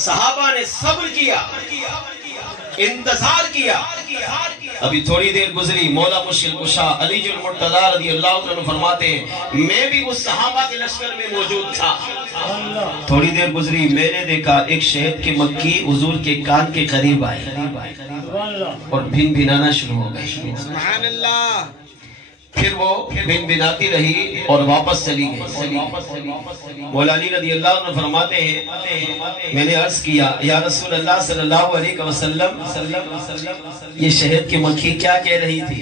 صحابہ نے صبر کیا، انتظار کیا۔ ابھی تھوڑی دیر گزری، مولا مشکل کشا علی المرتضی رضی اللہ عنہ فرماتے ہیں میں بھی اس صحابہ کے لشکر میں موجود تھا۔ تھوڑی دیر گزری، میں نے دیکھا ایک شہد کی مکھی حضور کے کان کے قریب آئی اور بھن بھنانا شروع ہو گئی۔ سبحان اللہ۔ پھر وہ بن بناتی رہی اور واپس چلی گئی۔ مولا علی رضی اللہ عنہ فرماتے ہیں میں نے عرض کیا یا رسول اللہ صلی اللہ علیہ وسلم، یہ شہد کی مکھی کیا کہہ رہی تھی؟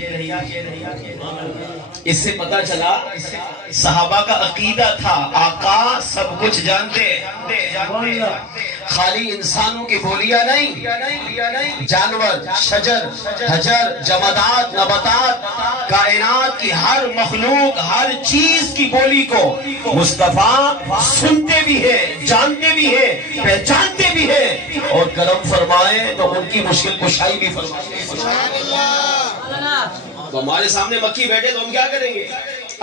اس سے پتہ چلا صحابہ کا عقیدہ تھا آقا سب کچھ جانتے، خالی انسانوں کی بولیاں نہیں، جانور، شجر، حجر، جمادات، نباتات، کائنات کی ہر مخلوق، ہر چیز کی بولی کو مصطفیٰ سنتے بھی ہیں، جانتے بھی ہیں، پہچانتے بھی ہیں، اور کرم فرمائے تو ان کی مشکل کشائی بھی فرمائے۔ تو ہمارے سامنے مکھی بیٹھے تو ہم کیا کریں گے؟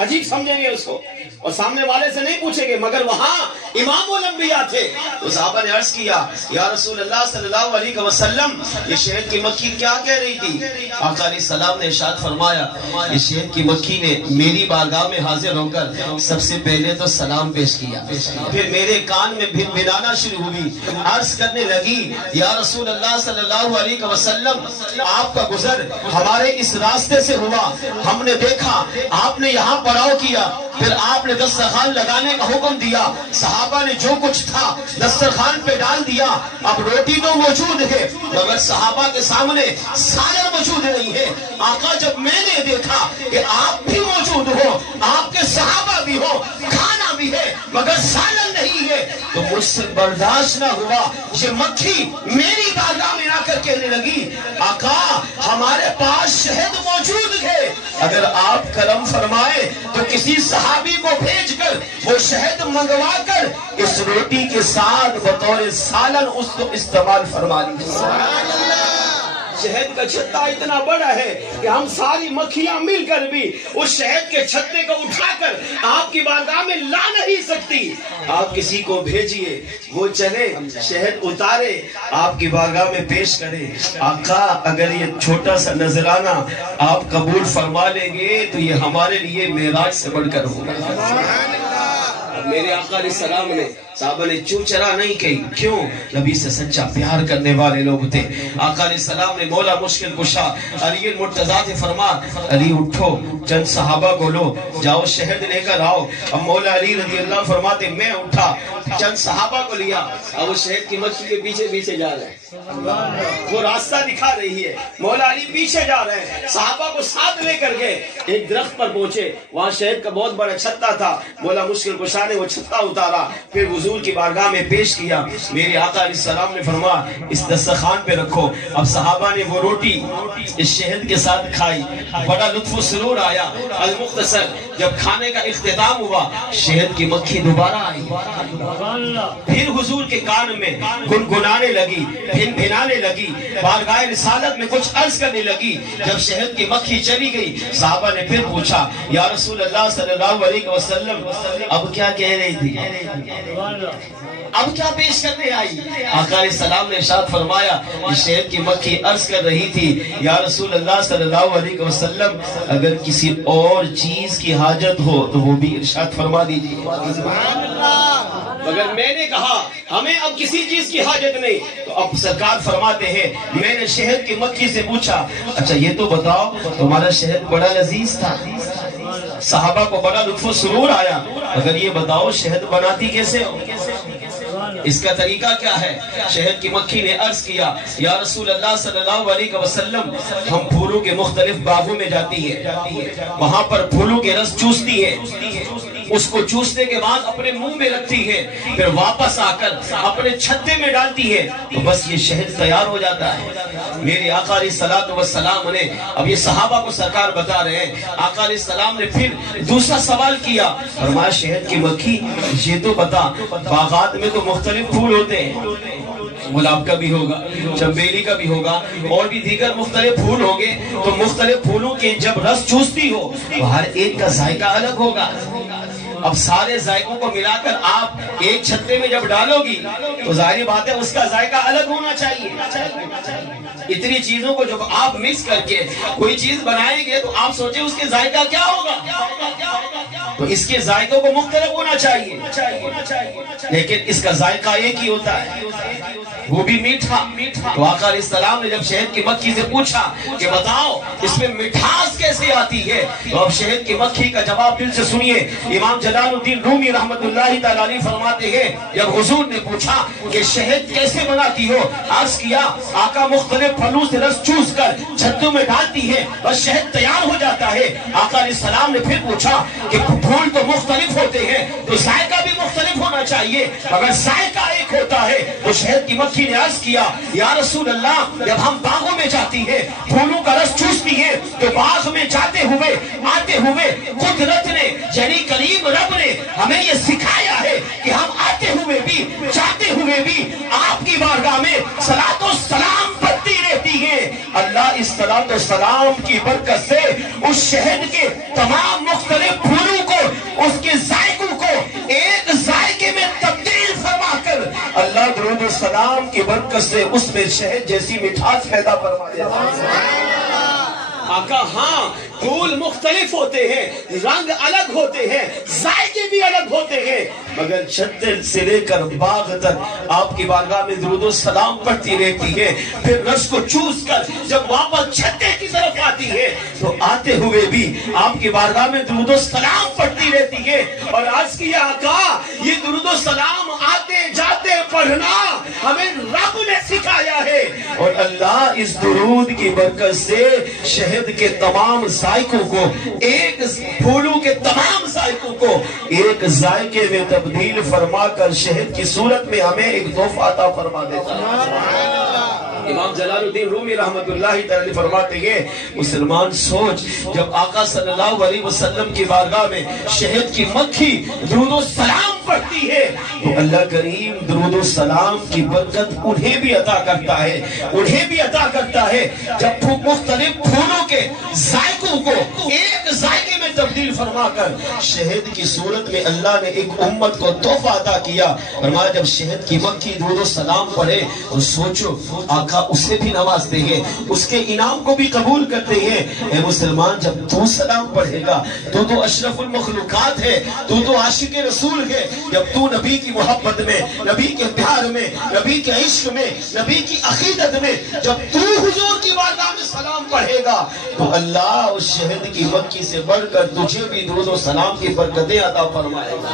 عجیب سمجھیں گے اس کو، اور سامنے والے سے نہیں پوچھیں گے، مگر وہاں امام الانبیاء تھے۔ تو صحابہ نے عرض کیا یا رسول اللہ صلی اللہ علیہ وسلم یہ شہد کی مکھی کیا کہہ رہی تھی؟ آقا علیہ السلام نے ارشاد فرمایا یہ شہد کی مکھی نے میری بارگاہ میں حاضر ہو کر سب سے پہلے تو سلام پیش کیا، پھر میرے کان میں بھن بھنانا شروع ہوئی، عرض کرنے لگی یا رسول اللہ صلی اللہ علیہ وسلم آپ کا گزر ہمارے اس راستے سے ہوا، ہم نے دیکھا آپ نے یہاں پڑاؤ کیا، پھر آپ نے دسترخوان لگانے کا حکم دیا، صحابہ نے جو کچھ تھا دسترخوان پہ ڈال دیا، اب روٹی تو موجود ہے مگر صحابہ کے سامنے سالن موجود نہیں ہے۔ آقا جب میں نے دیکھا کہ آپ بھی موجود ہو، آپ کے صحابہ بھی ہو، کھانا بھی ہے مگر سالن نہیں ہے، تو مجھ سے برداشت نہ ہوا، یہ مکھی میری بارگاہ میں آ کر کہنے لگی آقا ہمارے پاس شہد موجود ہے، اگر آپ کرم فرمائے تو کسی صحابی کو بھیج کر وہ شہد منگوا کر اس روٹی کے ساتھ بطور سالن اس کو استعمال فرما لیجیے۔ شہد کا چھتا اتنا بڑا ہے کہ ہم ساری مکھیاں مل کر بھی اس شہد کے چھتے کو اٹھا کر آپ کی بارگاہ میں لا نہیں سکتی۔ آپ کسی کو بھیجئے، وہ چلے شہد اتارے آپ کی بارگاہ میں پیش کرے، آقا اگر یہ چھوٹا سا نذرانہ آپ قبول فرما لیں گے تو یہ ہمارے لیے معراج سے بڑھ کر ہوگا۔ میرے آقا علیہ السلام نے صحابہ نے چو چرا نہیں کہی، کیوں؟ نبی سے سچا پیار کرنے والے لوگ تھے۔ آقا علیہ السلام نے مولا مشکل کشا علی المرتضی سے فرما علی اٹھو چند صحابہ کو لو جاؤ شہد لے کر آؤ۔ اب مولا علی رضی اللہ فرماتے میں اٹھا چند صحابہ کو لیا، اب وہ شہد کی مکھی کے پیچھے پیچھے جا رہے ہیں، وہ راستہ دکھا رہی ہے، مولا علی پیچھے جا رہے ہیں، صحابہ کو ساتھ لے کر گئے، ایک درخت پر پہنچے، وہاں شہد کا بہت بڑا چھتا تھا، مولا مشکل کشا نے وہ چھتا اتارا، پھر حضور کی بارگاہ میں پیش کیا۔ میرے آقا علیہ السلام نے فرمایا اس دسترخوان پہ رکھو۔ اب صحابہ نے وہ روٹی اس شہد کے ساتھ کھائی، بڑا لطف و سرور آیا۔ المختصر جب کھانے کا اختتام ہوا شہد کی مکھی دوبارہ آئی، پھر حضور کے کان میں گنگنانے لگی، بھن بھنانے لگی، بارگاہ رسالت میں کچھ عرض کرنے لگی۔ جب شہد کی مکھی چلی گئی صحابہ نے پھر پوچھا یا رسول اللہ صلی اللہ علیہ وسلم اب کیا کہہ رہی تھی، اب کیا پیش کرنے آئی؟ آقا علیہ السلام نے ارشاد فرمایا یہ شہد کی مکھی عرض کر رہی تھی یا رسول اللہ صلی اللہ علیہ وسلم اگر کسی اور چیز کی حاجت ہو تو وہ بھی ارشاد فرما دیجیے۔ مگر میں نے کہا ہمیں اب کسی چیز کی حاجت نہیں، تو اب سرکار فرماتے ہیں میں نے شہد کی مکھی سے پوچھا اچھا یہ تو بتاؤ تمہارا شہد بڑا لذیذ تھا، صحابہ کو بڑا لطف و سرور آیا، اگر یہ بتاؤ شہد بناتی کیسے ہو، اس کا طریقہ کیا ہے؟ شہد کی مکھی نے عرض کیا یا رسول اللہ صلی اللہ علیہ وسلم ہم پھولوں کے مختلف باغوں میں جاتی ہیں، وہاں پر پھولوں کے رس چوستی ہے، اس کو چوسنے کے بعد اپنے منہ میں رکھتی ہے، پھر واپس آ کر اپنے چھتے میں ڈالتی ہے، تو بس یہ شہد تیار ہو جاتا ہے۔ میرے آقا علیہ السلام نے اب یہ صحابہ کو سرکار بتا رہے ہیں، آقا علیہ السلام نے پھر دوسرا سوال کیا، فرمایا شہد کی مکھی یہ تو بتا باغات میں تو مختلف پھول ہوتے ہیں، گلاب کا بھی ہوگا، چنبیلی کا بھی ہوگا، اور بھی دیگر مختلف پھول ہوں گے، تو مختلف پھولوں کے جب رس چوستی ہو تو ہر ایک کا ذائقہ الگ ہوگا۔ اب سارے ذائقوں کو ملا کر آپ ایک چھتے میں جب ڈالو گی تو ظاہری بات ہے اس کا ذائقہ الگ ہونا چاہیے. اتنی چیزوں کو جب آپ مکس کر کے کوئی چیز بنائیں گے تو آپ سوچیں اس کے ذائقہ کیا ہوگا. تو اس کے ذائقوں کو مختلف ہونا چاہیے, لیکن اس کا ذائقہ ایک ہی ہوتا ہے, وہ بھی میٹھا. تو آقا علیہ السلام نے جب شہد کی مکھی سے پوچھا کہ بتاؤ اس میں مٹھاس کیسے آتی ہے, تو اب شہد کی مکھی کا جواب دل سے سنیے. امام جلال الدین رومی رحمت اللہ تعالی علیہ فرماتے ہیں جب حضور نے پوچھا کہ شہد کیسے بناتی ہو, عرض کیا آقا مختلف پھلوں سے رس چوس کر چھتوں میں ڈالتی ہے بس شہد تیار ہو جاتا ہے. آقا علیہ السلام نے پھر پوچھا کہ پھول تو مختلف ہوتے ہیں تو ذائقہ بھی مختلف ہونا چاہیے, اگر ذائقہ ایک ہوتا ہے تو شہد کی مکھی نے عرض کیا یا رسول اللہ جب ہم باغوں میں جاتی ہے پھولوں کا رس چوستی ہے تو باغ میں جاتے ہوئے آتے ہوئے قدرت نے یعنی کریم رب نے ہمیں یہ سکھایا ہے کہ ہم آتے ہوئے بھی جاتے ہوئے بھی آپ کی بارگاہ میں صلاۃ و سلام پڑھتی رہتی ہے. اللہ اس صلاۃ و سلام کی برکت سے اس شہد کے تمام مختلف پھولوں کو اس کے ذائقوں کو ایک ذائقے میں تبدیل فرما کر اللہ درود و سلام کی برکت سے اس میں شہد جیسی مٹھاس پیدا فرما دیتا ہے. آقا ہاں پھول مختلف ہوتے ہیں, رنگ الگ ہوتے ہیں, ذائقے بھی الگ ہوتے ہیں, مگر چھتے سے لے کر باغ تک آپ کی بارگاہ میں درود و سلام پڑھتی رہتی ہے. پھر رس کو چوس کر جب واپس چھتے کی طرف آتی ہے تو آتے ہوئے بھی آپ کی بارگاہ میں درود و سلام پڑھتی رہتی ہے. اور عرض کیا آقا یہ درود و سلام آتے جاتے پڑھنا ہمیں رب نے سکھایا ہے, اور اللہ اس درود کی برکت سے شہد کے تمام ذائقوں کو ایک پھولوں کے تمام ذائقوں کو ایک ذائقے میں تبدیل فرما کر شہد کی صورت میں ہمیں ایک تحفہ عطا فرما دیتا ہے. امام جلال الدین رومی رحمت اللہ تعالی فرماتے ہیں مسلمان سوچ جب آقا صلی اللہ علیہ وسلم کی بارگاہ میں شہد کی مکھی درود و سلام پڑھتی ہے تو اللہ کریم درود و سلام کی برکت انہیں بھی عطا کرتا ہے, انہیں بھی عطا کرتا ہے. جب مختلف پھولوں کے ذائقوں کو ایک ذائقے میں تبدیل فرما کر شہد کی صورت میں اللہ نے ایک امت کو تحفہ عطا کیا. فرمایا جب شہد کی مکھی درود و سلام پڑھے تو سوچو آقا اسے بھی نوازتے ہیں, اس کے انعام کو بھی قبول کرتے ہیں. اے مسلمان جب تو سلام پڑھے گا تو اشرف المخلوقات ہے, تو عاشق رسول ہے. جب تو نبی کی محبت میں, نبی کے پیار میں, نبی کے عشق میں, نبی کی عقیدت میں جب تو حضور کی بارگاہ میں سلام پڑھے گا تو اللہ اس شہد کی مکھی سے بڑھ کر تجھے بھی درود و سلام کی برکتیں عطا فرمائے گا.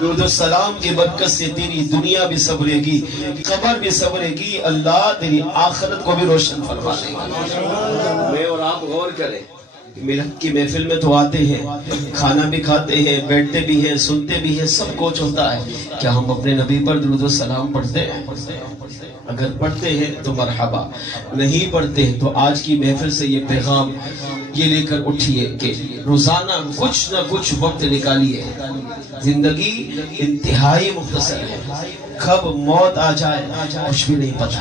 درود و سلام کی برکت سے تیری دنیا بھی سنورے گی, قبر بھی سنورے گی, اللہ تیری آخرت کو بھی روشن فرما دے گا. میں اور آپ غور کریں ملت کی محفل میں تو آتے ہیں, کھانا بھی کھاتے ہیں, بیٹھتے بھی ہیں, سنتے بھی ہیں, سب کچھ ہوتا ہے. کیا ہم اپنے نبی پر درود و سلام پڑھتے ہیں؟ اگر پڑھتے ہیں تو مرحبا, نہیں پڑھتے ہیں تو آج کی محفل سے یہ پیغام یہ لے کر اٹھیے کہ روزانہ کچھ نہ کچھ وقت نکالیے. زندگی انتہائی مختصر ہے, کب موت آ جائے کچھ بھی نہیں پتا,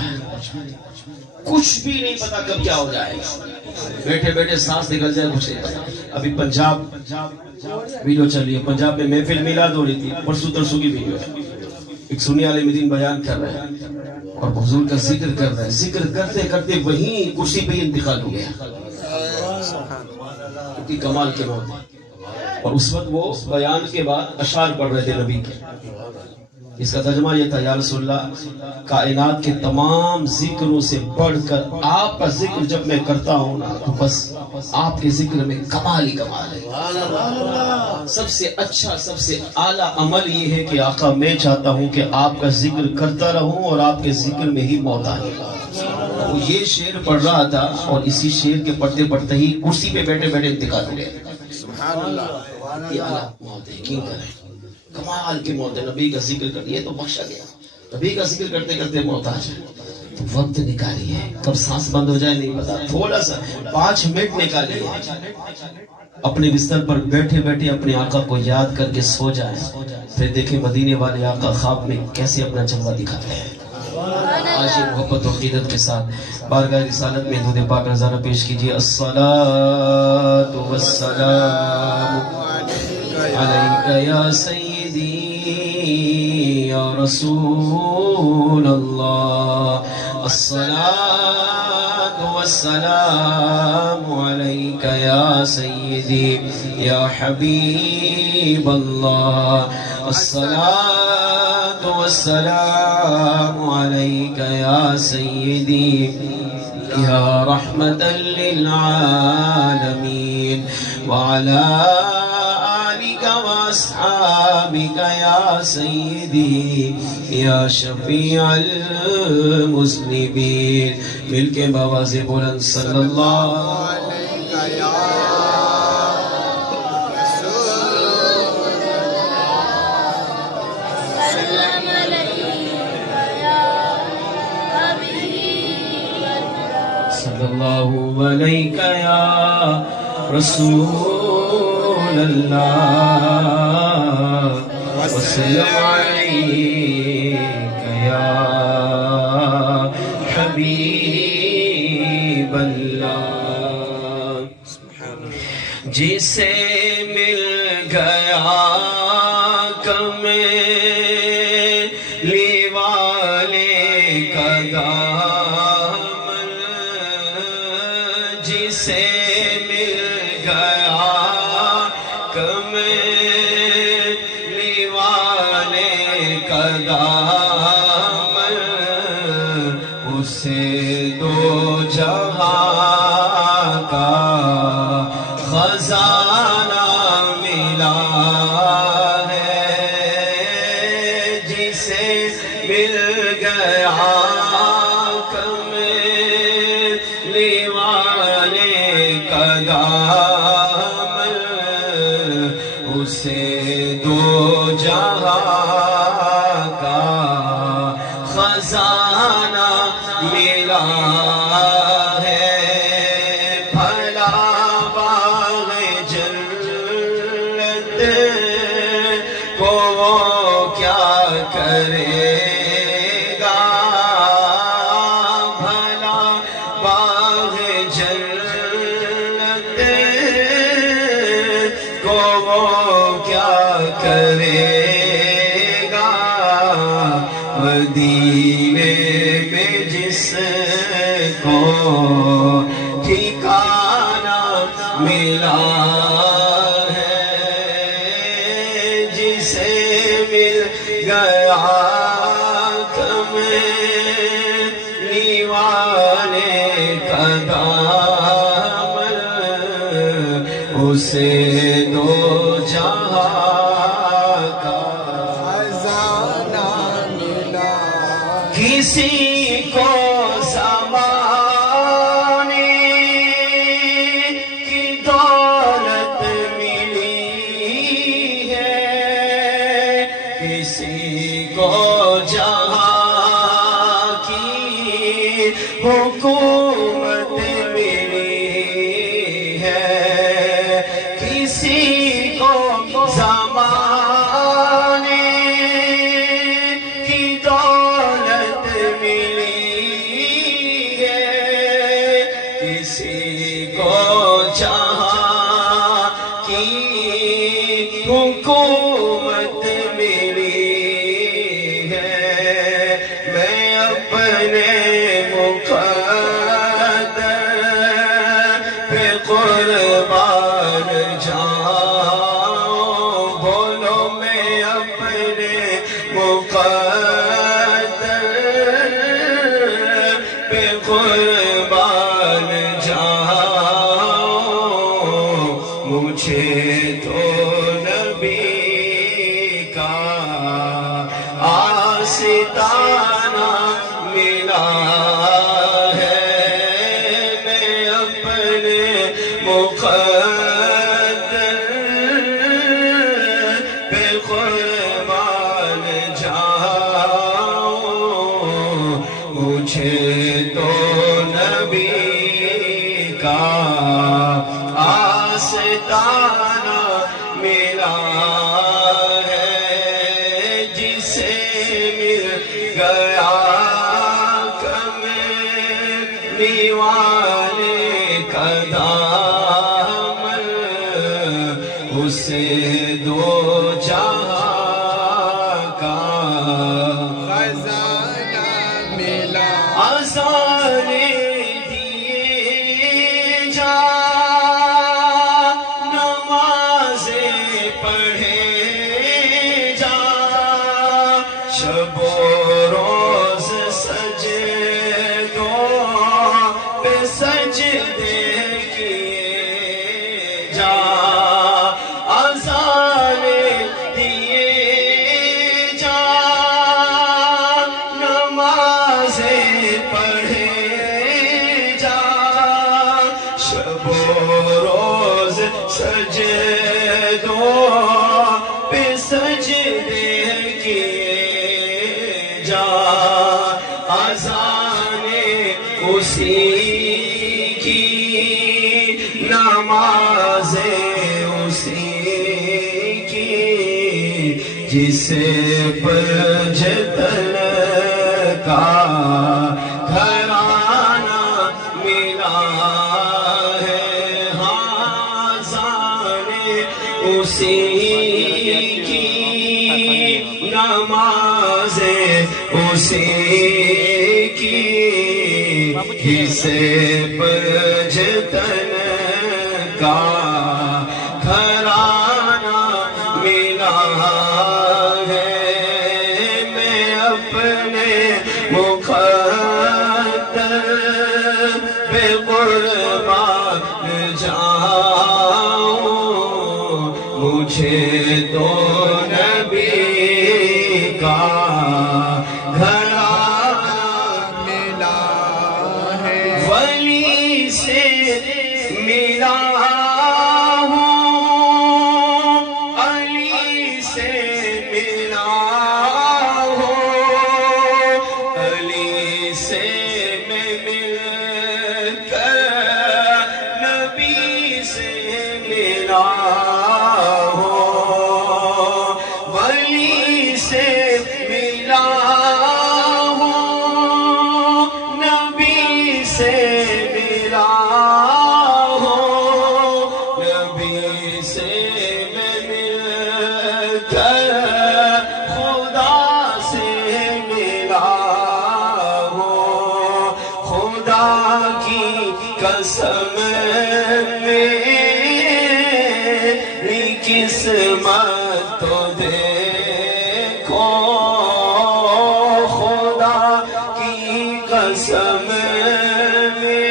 کچھ بھی نہیں پتا کب کیا ہو جائے گا. بیٹھے بیٹھے سانس نکل جائے کچھ نہیں پتا. ابھی پنجاب ویڈیو چل رہی ہے, پنجاب میں محفل میلاد ہو رہی تھی, پرسوں ترسوں کی ویڈیو ہے. ایک سنی عالم دین بیان کر رہے ہیں اور حضور کا ذکر کر رہے ہیں, ذکر کرتے کرتے وہیں کرسی پہ ہی انتقال ہو گیا. کمال کے موت, اور اس وقت وہ بیان کے بعد اشعار پڑھ رہے تھے نبی کے. اس کا ترجمہ یہ تھا یا رسول اللہ کائنات کے تمام ذکروں سے بڑھ کر آپ کا ذکر جب میں کرتا ہوں نا تو بس آپ کے ذکر میں کمال ہی کمال ہے. سب سے اچھا سب سے اعلیٰ عمل یہ ہے کہ آقا میں چاہتا ہوں کہ آپ کا ذکر کرتا رہوں اور آپ کے ذکر میں ہی موت آئے. وہ یہ شعر پڑھ رہا تھا اور اسی شعر کے پڑھتے پڑھتے ہی کرسی پہ بیٹھے بیٹھے انتقال ہو گیا. سبحان اللہ, یہ اعلیٰ موت ہے, یقین کریں کمال کی موت ہے. نبی کا ذکر کر یہ تو بخشا گیا, نبی کا ذکر کرتے کرتے موت آ جائے تو وقت نکالیے, کب سانس بند ہو جائے نہیں پتا, تھوڑا سا 5 منٹ نکالیے, اپنے بستر پر بیٹھے بیٹھے اپنے آقا کو یاد کر کے سو جائیں. پھر دیکھیں مدینے والے آقا خواب میں کیسے اپنا جلوہ دکھاتے ہیں. آج یہ محبت و عقیدت کے ساتھ بارگاہ رسالت میں درود پاک رضانہ پیش کیجیے. الصلاۃ والسلام عليك يا سيدي يا رسول الله الصلاة والسلام عليك يا سيدي يا حبيب الله الصلاة والسلام عليك يا سيدي يا رحمة للعالمين وعلى آلك وأصحابك يا سيدي يا شفيع المذنبين مل کے بواز بلند صلی اللہ عليك يا سلام عليك يا حبيب الله صلی اللہ علیک یا رسول اللہ وسلم علیک یا حبیب اللہ جسے مل گیا کملی والے کا دامن جسے مل گیا کملی والے کا دامن اسے دو جہاں کا خزانہ ملا ہے جسے مل گیا کملی والے کا دامن اسے دو جہاں کا خزانہ ملا ہے بھلا باغ جنت کو وہ کیا کرے گا بھلا باغ جنت کو وہ کیا کرے گا مدینے میں جس کو ٹھکانہ ملا ہے جسے مل گیا کملی والے کا دامن اسے دو جہاں کا خزانہ ملا کسی کو زمانے کی دولت ملی ہے کسی کو جہاں کی حکومت ملی ہے کسی کو زمانے کی دولت ملی ہے کسی کو جہاں کی حکومت ملی ہے میں اپنے مقدر پہ قربان جاؤں بولو میں اپنے مقدر پہ قربان جاؤں مجھے تو نبی کا آستانہ ملا ہے میں اپنے مقدر پہ قربان جاؤں مجھے تو نبی کا آستانہ ملا ہے جسے مل گیا کملی والے کا دامن اسے دو خزانہ ملا آزانے دیے جا نمازیں پڑھے جا شب و روز سجدوں پہ سجدے کیے جا آزانے دیے جا نمازیں پڑھے جا شب و روز سجدوں پہ سجدے کیے جا آزانے اسی کی نمازیں اسی کی جسے پر جتن کا گھرانہ ملا ہے ہاں زانے اسی کی نمازیں اسی کی حصے پر جتن کا گھرانہ ملا ہے میں اپنے مقدر پہ قربان جاؤں مجھے تو نبی کا گھرانہ ملا ہے ولی سے ملا ہوں علی سے ملا ہوں علی سے میں مل کر نبی سے ملا ہوں ولی سے ملا ہوں نبی سے ملا ہوں نبی سے میں مل کر خدا سے ملا ہوں خدا کی قسم میری قسمت تو دیکھو خدا کی قسم میری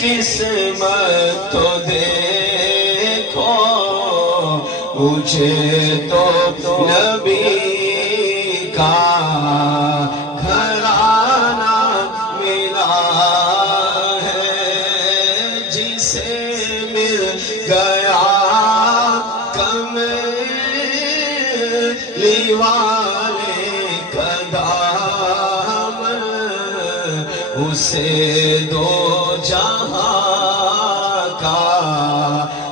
قسمت تو دیکھو مجھے تو نبی کا گھرانہ ملا ہے جسے مل گیا کملی والے کا دامن اسے دو جہاں کا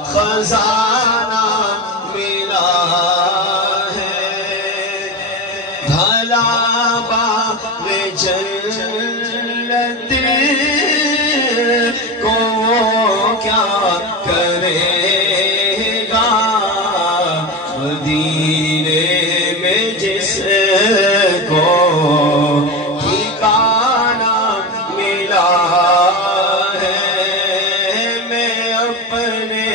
خزانہ ملا ہے بھلا باب جنت کو وہ کیا کرے گا مدینے میں جس کو ٹھکانہ ملا ہے میں اپنے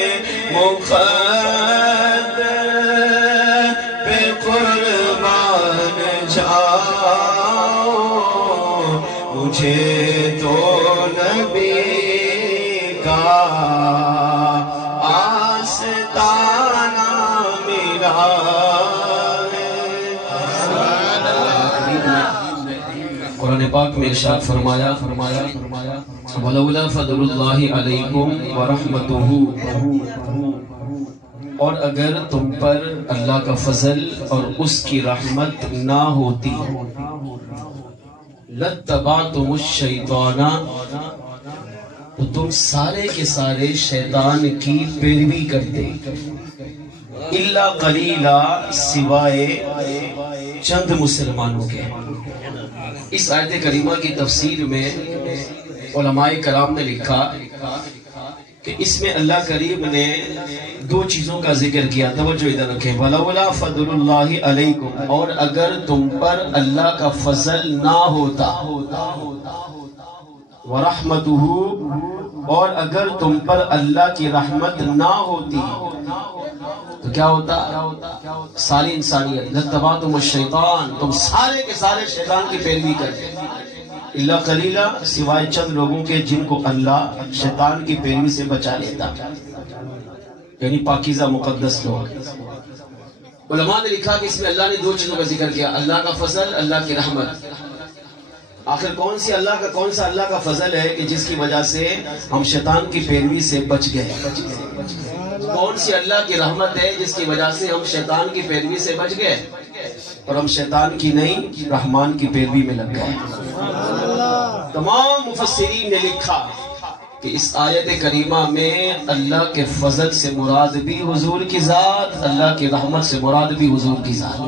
مقدر پہ قربان جاؤں مجھے تو نبی کا آستانہ ملا ہے قرآن پاک میں ارشاد فرمایا وَلَوْلَا فَضْلُ اللَّهِ عَلَيْكُمْ وَرَحْمَتُهُ اور اگر تم پر اللہ کا فضل اور اس کی رحمت نہ ہوتی لَاتَّبَعْتُمُ الشَّيْطَانَ تو تم سارے کے سارے شیطان کی پیروی کرتے الا قلیلا سوائے چند مسلمانوں کے. اس آیت کریمہ کی تفسیر میں علماء کرام نے لکھا کہ اس میں اللہ کریم نے دو چیزوں کا ذکر کیا، توجہ ادھر رکھیں، وَلَوْلَا فَضْلُ اللَّهِ عَلَيْكُمْ، اور اگر تم پر اللہ کا فضل نہ ہوتا، وَرَحْمَتُهُ، اور اگر تم پر اللہ کی رحمت نہ ہوتی تو کیا ہوتا؟ ساری انسانیت لَاتَّبَعْتُمُ الشَّيْطَانَ، تم سارے کے سارے شیطان کی پیروی کرتے، اللہ قلیلہ، سوائے چند لوگوں کے جن کو اللہ شیطان کی پیروی سے بچا لیتا، یعنی پاکیزہ مقدس لوگ۔ علماء نے لکھا کہ اس میں اللہ نے دو چیزوں کا ذکر کیا، اللہ کا فضل، اللہ کی رحمت۔ آخر کون سا اللہ کا فضل ہے کہ جس کی وجہ سے ہم شیطان کی پیروی سے بچ گئے؟ کون سی اللہ کی رحمت ہے جس کی وجہ سے ہم شیطان کی پیروی سے بچ گئے اور ہم شیطان کی نہیں رحمان کی پیروی میں لگ گئے؟ تمام مفسرین نے لکھا کہ اس آیت کریمہ میں اللہ کے فضل سے مراد بھی حضور کی ذات، اللہ کی رحمت سے مراد بھی حضور کی ذات۔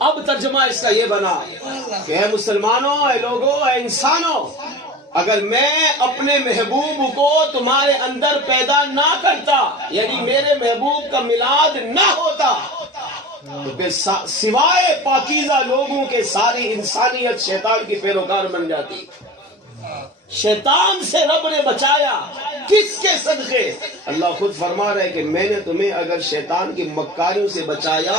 اب ترجمہ اس کا یہ بنا کہ اے مسلمانوں، اے لوگوں، اے انسانوں، اگر میں اپنے محبوب کو تمہارے اندر پیدا نہ کرتا، یعنی میرے محبوب کا میلاد نہ ہوتا، تو پھر سوائے پاکیزہ لوگوں کے ساری انسانیت شیطان کی پیروکار بن جاتی۔ شیطان سے رب نے بچایا، کس کے صدقے؟ اللہ خود فرما رہے کہ میں نے تمہیں اگر شیطان کی مکاریوں سے بچایا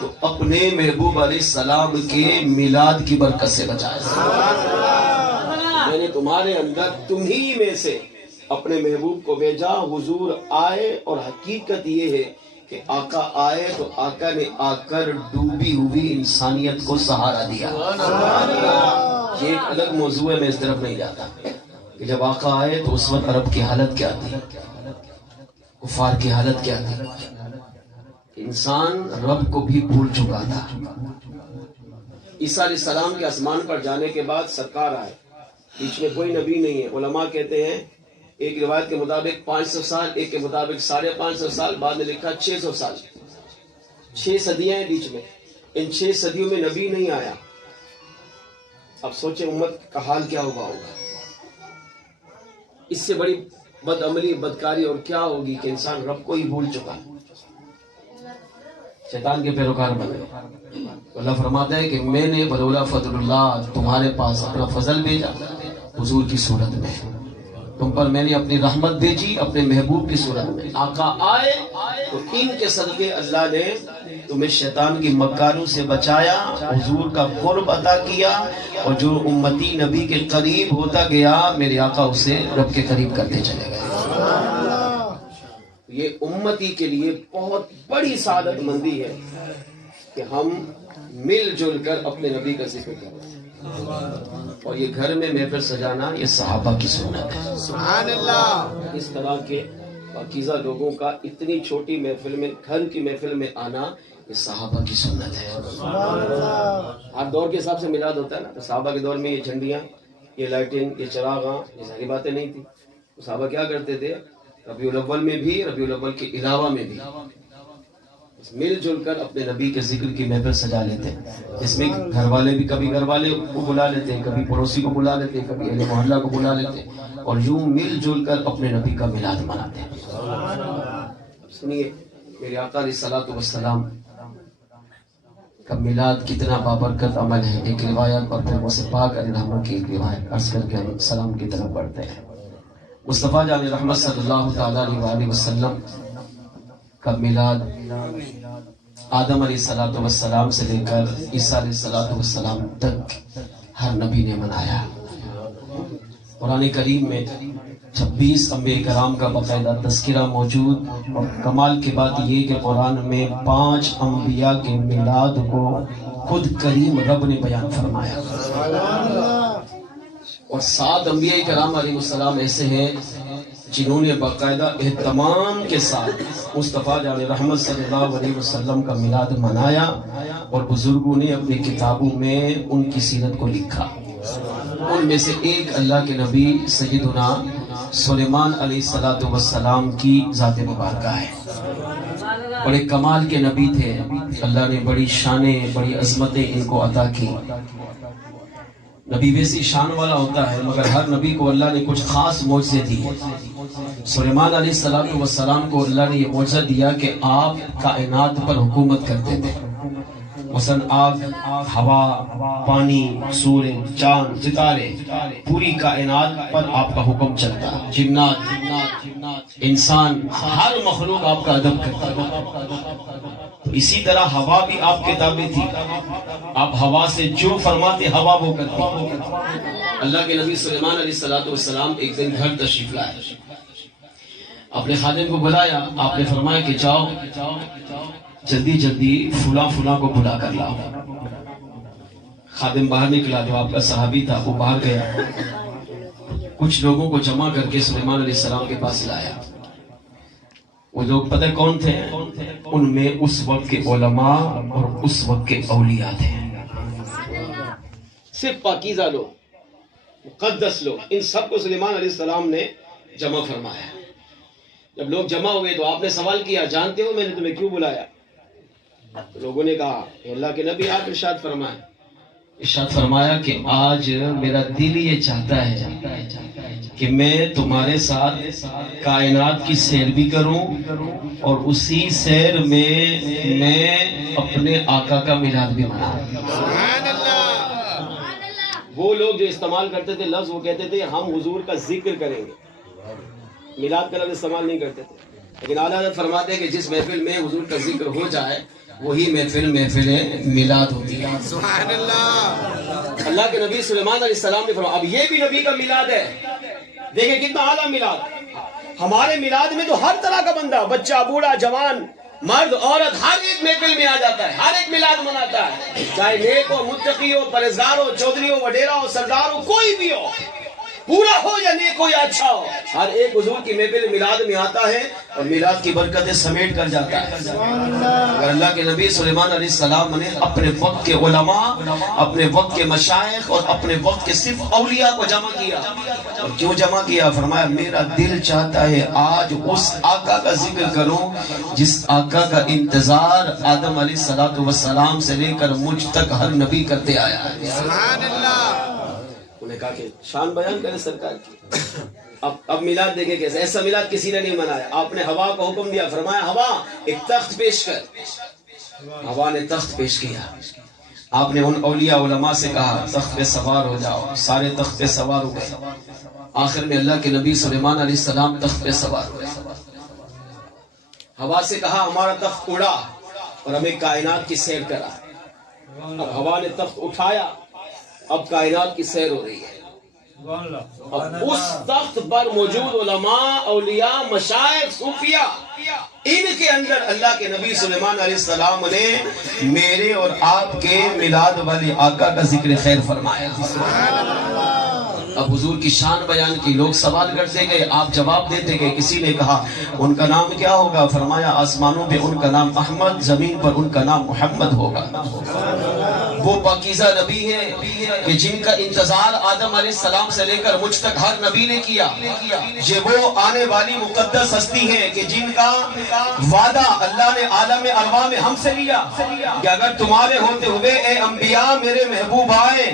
تو اپنے محبوب علیہ السلام کے میلاد کی برکت سے بچایا۔ میں نے تمہارے اندر تمہیں میں سے اپنے محبوب کو بھیجا، حضور آئے، اور حقیقت یہ ہے کہ آقا آئے تو آقا نے آ کر ڈوبی ہوئی انسانیت کو سہارا دیا۔ یہ ایک الگ موضوع ہے، میں اس طرف نہیں جاتا کہ جب آقا آئے تو اس وقت عرب کی حالت کیا تھی، کفار کی حالت کیا تھی۔ انسان رب کو بھی بھول چکا تھا۔ عیسیٰ علیہ السلام کے آسمان پر جانے کے بعد سرکار آئے، بیچ میں کوئی نبی نہیں ہے۔ علماء کہتے ہیں ایک روایت کے مطابق 500 سال، ایک کے مطابق 550 سال، بعد نے لکھا 600 سال، 6 صدیاں ہیں بیچ میں۔ ان 6 صدیوں میں نبی نہیں آیا۔ اب سوچیں امت کا حال کیا ہوا ہوگا۔ اس سے بڑی بد عملی، بدکاری اور کیا ہوگی کہ انسان رب کو ہی بھول چکا، شیطان کے پیروکار بن گئے۔ اللہ فرماتا ہے کہ میں نے ولولا فضل اللہ، تمہارے پاس اپنا فضل بھیجا حضور کی صورت میں، تم پر میں نے اپنی رحمت بھیجی اپنے محبوب کی صورت میں۔ آقا آئے تو ان کے صدقے اللہ نے تمہیں شیطان کی مکاروں سے بچایا، حضور کا قرب عطا کیا، اور جو امتی نبی کے قریب ہوتا گیا میرے آقا اسے رب کے قریب کرتے چلے گئے۔ یہ امتی کے لیے بہت بڑی سعادت مندی ہے کہ ہم مل جل کر اپنے نبی کا ذکر کریں، اور یہ گھر میں محفل سجانا یہ صحابہ کی سنت ہے۔ سبحان اللہ۔ اس طرح کے پاکیزہ لوگوں کا اتنی چھوٹی محفل میں، گھر کی محفل میں آنا، یہ صحابہ کی سنت ہے۔ ہر دور کے حساب سے میلاد ہوتا ہے نا، تو صحابہ کے دور میں یہ جھنڈیاں، یہ لائٹنگ، یہ چراغاں، یہ ساری باتیں نہیں تھی۔ صحابہ کیا کرتے تھے؟ ربیع الاول میں بھی، ربیع الاول کے علاوہ میں بھی مل جل کر اپنے نبی کے ذکر کی محفل سجا لیتے ہیں، جس میں گھر والے بھی کبھی گھر والے کو بلا لیتے ہیں، کبھی پڑوسی کو بلا لیتے ہیں، کبھی اہل محلہ کو بلا لیتے ہیں، اور یوں مل جل کر اپنے نبی کا میلاد مناتے ہیں۔ اب سنیے میرے آقا علیہ الصلوۃ والسلام کا میلاد کتنا بابرکت عمل ہے۔ ایک روایت اور پھر موسی پاک علیہ رحمت کی ایک روایت عرض کر کے ہم سلام کی طرف بڑھتے ہیں۔ مصطفیٰ جان رحمت صلی اللہ تعالیٰ علیہ وسلم کا میلاد آدم علیہ السلام سے لے کر عیسیٰ علیہ السلام تک ہر نبی نے منایا۔ قرآن کریم میں 26 انبیاء کرام کا باقاعدہ تذکرہ موجود، اور کمال کی بات یہ کہ قرآن میں 5 انبیاء کے میلاد کو خود کریم رب نے بیان فرمایا، اور 7 انبیاء کرام علیہ السلام ایسے ہیں جنہوں نے باقاعدہ اہتمام کے ساتھ مصطفیٰ جان رحمت صلی اللہ علیہ وسلم کا میلاد منایا، اور بزرگوں نے اپنی کتابوں میں ان کی سیرت کو لکھا۔ ان میں سے ایک اللہ کے نبی سیدنا سلیمان علیہ السلام کی ذات مبارکہ ہے۔ بڑے کمال کے نبی تھے، اللہ نے بڑی شانیں، بڑی عظمتیں ان کو عطا کی۔ نبی ویسی شان والا ہوتا ہے مگر ہر نبی کو اللہ نے کچھ خاص معجزے دیے. سلیمان علیہ السلام کو اللہ نے یہ معجزہ دیا کہ آپ کائنات پر حکومت کرتے تھے. مثلا آگ، ہوا، پانی، سورج، چاند، ستارے، پوری کائنات پر آپ کا حکم چلتا ہے. جنات، انسان، ہر مخلوق آپ کا ادب کرتا ہے. اسی طرح ہوا بھی آپ کے تابع تھی. آپ ہوا سے جو فرماتے ہوا وہ کرتے. اللہ کے نبی سلیمان علیہ السلام ایک دن گھر تشریف لائے. اپنے خادم کو بلایا. آپ نے فرمایا کہ جاؤ جلدی فلاں کو بلا کر لاؤ. خادم باہر نکلا. جو آپ کا صحابی تھا وہ باہر گیا. کچھ لوگوں کو جمع کر کے سلیمان علیہ السلام کے پاس لایا. وہ لوگ پتہ کون تھے؟ ان میں اس وقت کے علماء اور اس وقت کے اولیاء تھے. صرف پاکیزہ لوگ، مقدس لوگ، ان سب کو سلیمان علیہ السلام نے جمع فرمایا. جب لوگ جمع ہوئے تو آپ نے سوال کیا، جانتے ہو میں نے تمہیں کیوں بلایا؟ لوگوں نے کہا اللہ کے نبی آپ ارشاد فرمایا کہ آج میرا دل یہ چاہتا ہے کہ میں تمہارے ساتھ کائنات کی سیر بھی کروں اور اسی سیر میں اپنے آقا کا میلاد بھی مناؤں. وہ لوگ جو استعمال کرتے تھے لفظ، وہ کہتے تھے ہم حضور کا ذکر کریں گے، میلاد کا لفظ استعمال نہیں کرتے تھے. لیکن اعلیٰ حضرت فرماتے ہیں کہ جس محفل میں حضور کا ذکر ہو جائے وہی محفل میلاد ہوتی ہے. سبحان اللہ. اللہ کے نبی سلیمان علیہ السلام نے فرمایا اب یہ بھی نبی کا میلاد ہے. دیکھیں کتنا اعلیٰ میلاد. ہمارے میلاد میں تو ہر طرح کا بندہ، بچہ، بوڑھا، جوان، مرد، عورت، ہر ایک محفل میں آ جاتا ہے، ہر ایک میلاد مناتا ہے. چاہے نیک ہو، متقی ہو، پرہیزگار ہو، چودھری ہو، وڈیرا ہو، سردار ہو، کوئی بھی ہو، پورا ہو یا نیک ہو یا اچھا ہو، ہر ایک حضور کی محفل میلاد میں آتا ہے اور میلاد کی برکتیں سمیٹ کر جاتا ہے. اگر اللہ کے نبی سلیمان علیہ السلام نے اپنے وقت کے علماء، اپنے وقت کے مشائخ اور اپنے وقت کے صرف اولیاء کو جمع کیا، اور کیوں جمع کیا؟ فرمایا میرا دل چاہتا ہے آج اس آقا کا ذکر کروں جس آقا کا انتظار آدم علیہ السلام سے لے کر مجھ تک ہر نبی کرتے آیا ہے. سبحان اللہ. انہیں کہا کہ شان بیان کرے سرکار کی. اب میلاد دیکھیں کیسے. ایسا میلاد کسی نے نہیں منایا. آپ نے ہوا کو حکم دیا، فرمایا ہوا ایک تخت پیش کر. ہوا نے تخت پیش کیا. آپ نے ان اولیاء علماء سے کہا تخت پہ سوار ہو جاؤ. سارے تخت پہ سوار ہو گئے. آخر میں اللہ کے نبی سلیمان علیہ السلام تخت پہ سوار ہوئے. ہوا سے کہا ہمارا تخت اڑا اور ہمیں کائنات کی سیر کرا. اب ہوا نے تخت اٹھایا، اب کائنات کی سیر ہو رہی ہے. اب اس تخت پر موجود علماء، اولیاء، مشائخ، صوفیاء، ان کے اندر اللہ کے نبی سلیمان علیہ السلام نے میرے اور آپ کے میلاد والے آقا کا ذکر خیر فرمایا. اب حضور کی شان بیان کی. لوگ سوال کرتے گئے، آپ جواب دیتے گئے. کسی نے کہا ان کا نام کیا ہوگا؟ فرمایا آسمانوں پہ ان کا نام احمد، زمین پر ان کا نام محمد ہوگا. وہ پاکیزہ نبی ہے کہ جن کا انتظار آدم علیہ السلام سے لے کر مجھ تک ہر نبی نے کیا. یہ وہ آنے والی مقدس ہستی ہے کہ جن کا وعدہ اللہ نے عالم ارواح میں ہم سے لیا کہ اگر تمہارے ہوتے ہوئے اے انبیاء میرے محبوب آئے،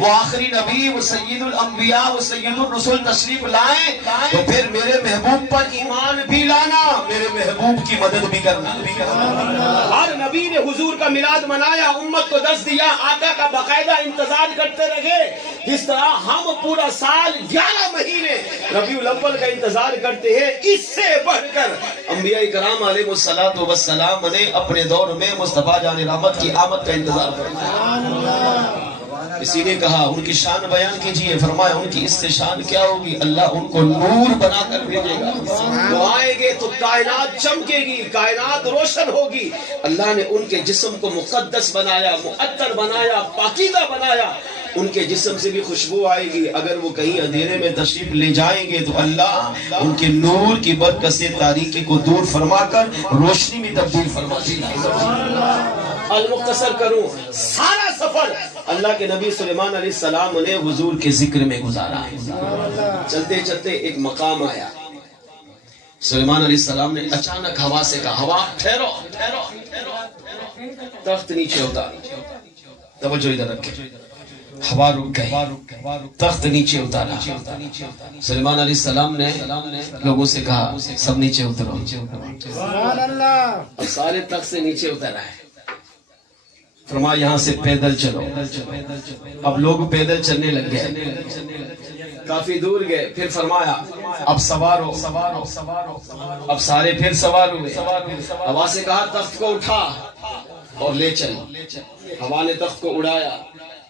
وہ آخری نبی، وہ سید الانبیاء، وہ سید الرسول تشریف لائیں تو پھر میرے محبوب پر ایمان بھی لانا، میرے محبوب کی مدد بھی کرنا. ہر نبی نے حضور کا میلاد منایا، امت کو درس دیا، آقا کا باقاعدہ انتظار کرتے رہے. جس طرح ہم پورا سال 11 مہینے ربیع الاول کا انتظار کرتے ہیں، اس سے بڑھ کر انبیاء کرام علیہ السلام نے اپنے دور میں مصطفیٰ جان رحمت کی آمد کا انتظار کرتے. کسی نے کہا ان کی شان بیان کیجئے. فرمایا ان کی اس سے شان کیا ہوگی؟ اللہ ان کو نور بنا کر بھیجے گا. وہ آئیں گے تو کائنات چمکے گی، کائنات روشن ہوگی. اللہ نے ان کے جسم کو مقدس بنایا، معطر بنایا، پاکیزہ بنایا. ان کے جسم سے بھی خوشبو آئے گی. اگر وہ کہیں اندھیرے میں تشریف لے جائیں گے تو اللہ ان کے نور کی برکت سے تاریکی کو دور فرما کر روشنی میں تبدیل فرما دے گا. المختصر کروں، سارا سفر اللہ کے نبی سلیمان علیہ السلام نے حضور کے ذکر میں گزارا ہے. چلتے چلتے ایک مقام آیا. سلیمان علیہ السلام نے اچانک ہوا سے کہا ہوا ٹھہرو. تخت نیچے ہوتا. توجہ ادھر رکھیں. ہوا رک گئی، تخت نیچے اتارا۔ سلیمان علیہ السلام نے لوگوں سے کہا سب نیچے اترو۔ اب سارے تخت سے نیچے اتر آئے، فرمایا یہاں سے پیدل چلو۔ اب لوگ پیدل چلنے لگ گئے، کافی دور گئے، پھر فرمایا اب سوار ہو۔ اب سارے پھر سوار ہوئے۔ ہوا سے کہا تخت کو اٹھا اور لے چل۔ ہوا نے تخت کو اڑایا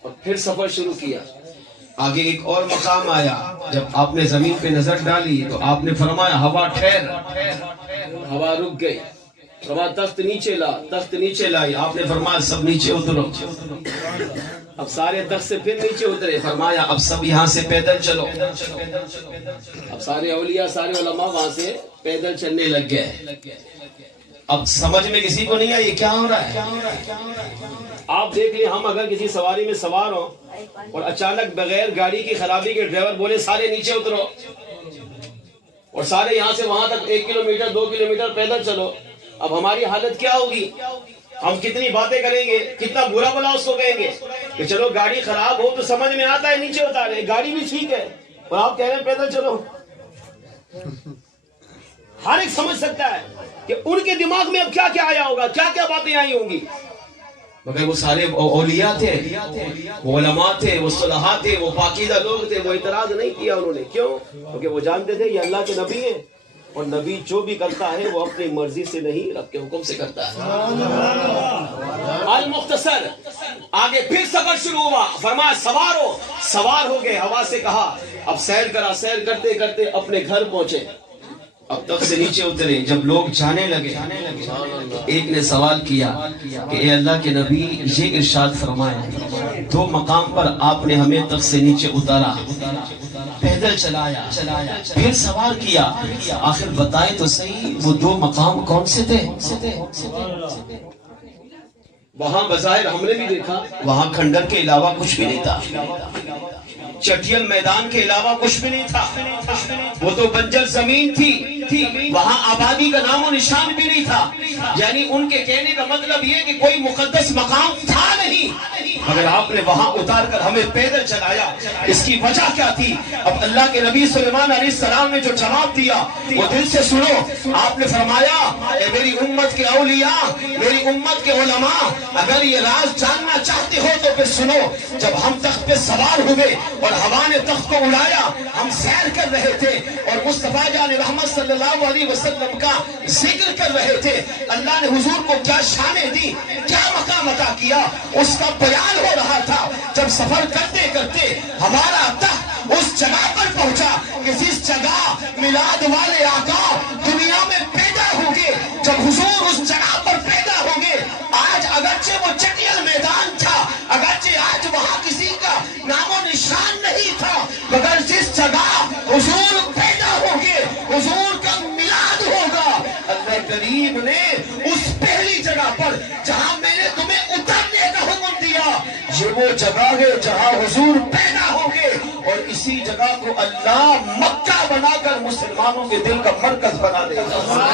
اور پھر سفر شروع کیا۔ آگے ایک اور مقام آیا، جب آپ نے زمین پہ نظر ڈالی تو آپ نے فرمایا ہوا ٹھہر۔ ہوا رک گئی، فرمایا تخت نیچے لا، تخت نیچے لائی۔ آپ نے فرمایا سب نیچے اترو۔ اب سارے تخت سے پھر نیچے اترے، فرمایا اب سب یہاں سے پیدل چلو۔ اب سارے اولیاء، سارے علماء وہاں سے پیدل چلنے لگ گئے۔ اب سمجھ میں کسی کو نہیں آئی یہ کیا ہو رہا ہے۔ آپ دیکھ لیں، ہم اگر کسی سواری میں سوار ہوں اور اچانک بغیر گاڑی کی خرابی کے ڈرائیور بولے سارے نیچے اترو اور سارے یہاں سے وہاں تک 1 کلومیٹر 2 کلومیٹر پیدل چلو، اب ہماری حالت کیا ہوگی؟ ہم کتنی باتیں کریں گے، کتنا برا بلا اس کو کہیں گے کہ چلو گاڑی خراب ہو تو سمجھ میں آتا ہے نیچے اتارے، گاڑی بھی ٹھیک ہے اور آپ کہہ رہے ہیں پیدل چلو۔ ہر ایک سمجھ سکتا ہے کہ ان کے دماغ میں اب کیا کیا آیا ہوگا، کیا کیا باتیں آئی ہوں گی، مگر وہ سارے اولیاء تھے، وہ علماء تھے، وہ صلحاء تھے، وہ پاکیزہ لوگ تھے، وہ اعتراض نہیں کیا انہوں نے۔ کیوں؟ کیونکہ وہ جانتے تھے یہ اللہ کے نبی ہیں اور نبی جو بھی کرتا ہے وہ اپنی مرضی سے نہیں رب کے حکم سے کرتا ہے۔ المختصر آگے پھر سفر شروع ہوا، فرمایا سوار ہو۔ سوار ہو گئے، ہوا سے کہا اب سیر کرا، سیر کرتے کرتے اپنے گھر پہنچے۔ اب تک سے نیچے اترے، جب لوگ جانے لگے ایک نے سوال کیا کہ اے اللہ کے نبی یہ ارشاد فرمایا 2 مقام پر آپ نے ہمیں تک سے نیچے اتارا، پیدل چلایا، پھر سوال کیا، آخر بتائیں تو صحیح وہ 2 مقام کون سے تھے؟ وہاں بظاہر ہم نے بھی دیکھا وہاں کھنڈر کے علاوہ کچھ بھی نہیں تھا، چٹیل میدان کے علاوہ کچھ بھی نہیں تھا، وہ تو بنجر زمین تھی، وہاں آبادی کا نام و نشان بھی نہیں تھا۔ یعنی ان کے کہنے کا مطلب یہ کہ کوئی مقدس مقام تھا نہیں، مگر آپ نے وہاں اتار کر ہمیں پیدل چلایا۔ اس کی وجہ کیا تھی؟ اب اللہ کے نبی سلیمان علیہ السلام نے جو جواب دیا وہ دل سے سنو۔ آپ نے فرمایا اے میری امت کے اولیاء، میری امت کے علماء، اگر یہ راز جاننا چاہتے ہو تو پھر سنو۔ جب ہم تخت پہ سوار ہوئے اور ہوا نے تخت کو اڑایا، ہم سیر کر رہے تھے اور مصطفیٰ جان رحمت صلی اللہ علیہ وسلم کا ذکر کر رہے تھے۔ اللہ نے حضور کو کیا شانیں دی، کیا مقام عطا کیا، اس کا بیان ہو رہا تھا۔ جب سفر کرتے کرتے ہمارا تخت اس جگہ پر پہنچا کہ جس جگہ میلاد والے آقا دنیا میں پیدا ہوں گے، جب حضور اس جگہ پر پیدا ہوں گے، آج اگرچہ وہ چٹیل میدان تھا، اگرچہ آج وہاں کسی کا نام و نشان نہیں تھا، مگر جس جگہ حضور پیدا ہوں گے، حضور کا میلاد ہوگا، اللہ کریم نے اس پہلی جگہ پر جہاں میں نے تمہیں اترنے کا حکم دیا، یہ وہ جگہ ہے جہاں حضور پیدا ہوں گے، اور اسی جگہ کو اللہ مکہ بنا کر مسلمانوں کے دل کا مرکز بنا دے گا۔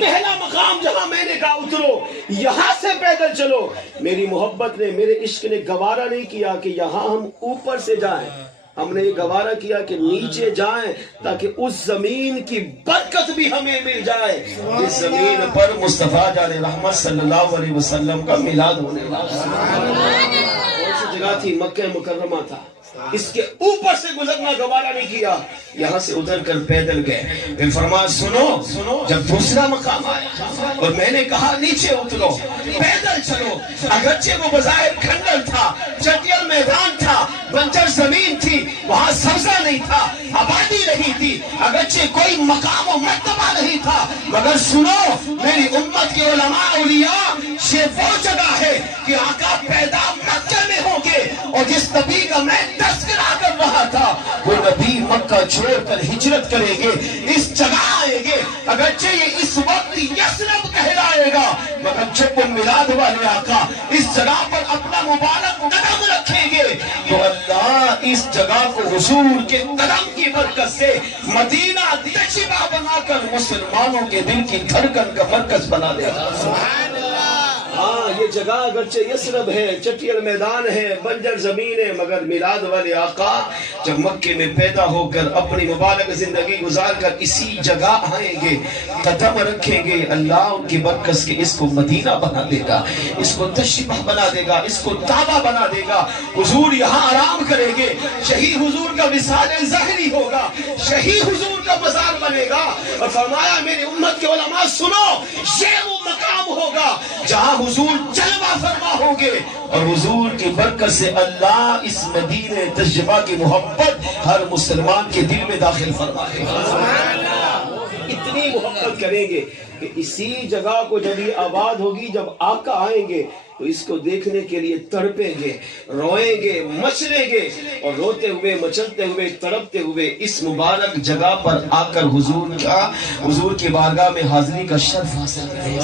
پہلا مقام جہاں میں نے کہا اترو، یہاں سے پیدل چلو، میری محبت نے، میرے عشق نے گوارا نہیں کیا کہ یہاں ہم اوپر سے جائیں، ہم نے یہ گوارا کیا کہ نیچے جائیں تاکہ اس زمین کی برکت بھی ہمیں مل جائے اس زمین پر مصطفیٰ جان رحمت صلی اللہ علیہ وسلم کا میلاد ہونے والا۔ کون سی جگہ تھی؟ مکہ مکرمہ تھا، اس کے اوپر سے گزرنا گوارا نہیں کیا، یہاں سے ادھر کر پیدل گئے۔ پھر فرمایا سنو، جب دوسرا مقام آیا اور میں نے کہا نیچے اترو، پیدل چلو، اگرچہ وہ بظاہر کھنڈر تھا، چٹیل میدان تھا، بنجر زمین تھی، وہاں سبزہ نہیں تھا، آبادی نہیں تھی، اگرچہ کوئی مقام و مرتبہ نہیں تھا، مگر سنو میری امت کے علماء اولیاء، یہ وہ جگہ ہے کہ آقا پیدا مکہ میں ہوں گے، اور جس نبی کا میں تذکرہ کر رہا تھا وہ نبی مکہ چھوڑ کر ہجرت کریں گے، اس جگہ آئیں گے، اگرچہ یہ اس وقت یثرب کہلائے گا، مگر جب وہ میلاد والے آقا اس جگہ پر اپنا مبارک قدم رکھیں گے تو اللہ اس جگہ کو حضور کے قدم کی برکت سے مدینہ طیبہ بنا کر مسلمانوں کے دل کی دھڑکن کا مرکز بنا دے گا۔ ہاں، یہ جگہ اگرچہ یثرب ہے، چٹیل میدان ہے، بنجر زمین ہے، مگر میلاد والے آقا جب مکے میں پیدا ہو کر اپنی مبارک زندگی گزار کر اسی جگہ آئیں گے، قدم رکھیں گے، اللہ ان کی برکت سے اس کو مدینہ بنا دے گا، اس کو تشریح بنا دے گا، اس کو کعبہ بنا دے گا۔ حضور یہاں آرام کریں گے، شہید حضور کا وصال ظاہری ہوگا، شہید حضور کا مزار بنے گا، اور فرمایا میری امت کے علماء سنو، یہ وہ مقام ہوگا جہاں حضور جلوہ فرما ہوں گے، اور حضور کی برکت سے اللہ اس مدینہ تشریفہ کی محبت ہر مسلمان کے دل میں داخل فرمائے گا۔ اتنی محبت کریں گے کہ اسی جگہ کو جب یہ آباد ہوگی، جب آقا آئیں گے تو اس کو دیکھنے کے لیے تڑپیں گے، روئیں گے، مچلیں گے، اور روتے ہوئے، مچلتے ہوئے، تڑپتے ہوئے اس مبارک جگہ پر آ کر حضور کی بارگاہ میں حاضری کا شرف حاصل کریں گے۔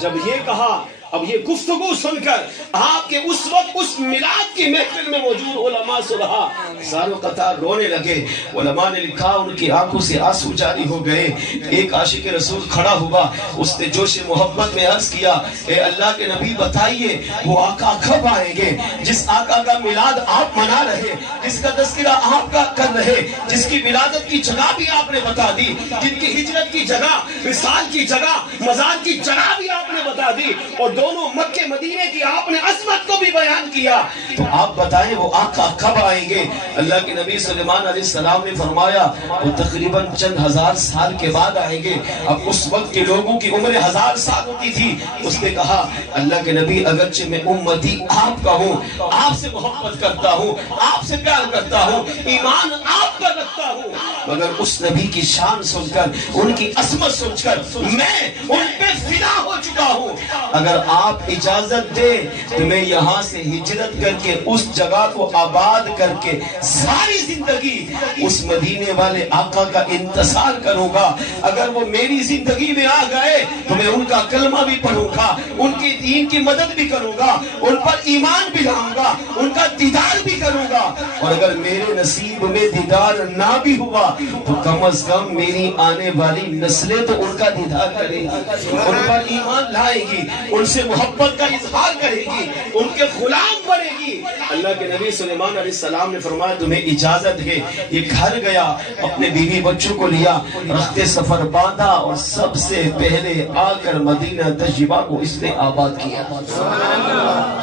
جب یہ کہا، اب یہ گفتگو سن کر آپ کے اس وقت اس میلاد کی محفل میں موجود علماء صلحاء ساروں قطار رونے لگے۔ علماء نے لکھا ان کی آنکھوں سے آنسو جاری ہو گئے۔ ایک عاشق رسول کھڑا ہوا، اس نے جوش محبت میں عرض کیا، اے اللہ کے نبی بتائیے وہ آقا کب آئیں گے جس آقا کا میلاد آپ منا رہے، جس کا تذکرہ آپ کا کر رہے، جس کی ولادت کی جگہ بھی آپ نے بتا دی، جن کی ہجرت کی جگہ، وصال کی جگہ، مزار کی جگہ بھی آپ نے بتا دی، اور دونوں مکے مدینے کی آپ نے عظمت کو بھی بیان کیا، تو آپ بتائیں وہ آقا کب آئیں گے؟ اللہ کے نبی سلیمان علیہ السلام نے فرمایا وہ تقریباً چند ہزار سال کے بعد آئیں گے۔ اب اس وقت کے لوگوں کی عمر 1000 سال ہوتی تھی۔ اس نے کہا اللہ کے نبی اگرچہ میں امتی آپ کا ہوں، آپ سے محبت کرتا ہوں، آپ سے پیار کرتا ہوں، ایمان آپ پر رکھتا ہوں، مگر اس نبی کی شان سن کر، ان کی عظمت سن کر میں ان پہ فدا ہو چکا ہوں۔ اگر آپ اجازت دیں تو میں یہاں سے ہجرت کر کے اس جگہ کو آباد کر کے ساری زندگی اس مدینے والے آقا کا انتظار کروں گا۔ اگر وہ میری زندگی میں آ گئے تو میں ان کا کلمہ بھی پڑھوں گا، ان کی دین کی مدد بھی کروں گا، ان پر ایمان بھی لاؤں گا، ان کا دیدار بھی کروں گا، اور اگر میرے نصیب میں دیدار نہ بھی ہوا تو کم از کم میری آنے والی نسلیں تو ان کا دیدار کریں گی، ان پر ایمان لائے گی، ان سے محبت کا اظہار کرے گی، ان کے غلام بنے گی۔ اللہ کے نبی سلیمان علیہ السلام نے فرمایا تمہیں اجازت ہے۔ یہ گھر گیا، اپنے بیوی بچوں کو لیا، رخت سفر باندھا، اور سب سے پہلے آ کر مدینہ طیبہ کو اس نے آباد کیا۔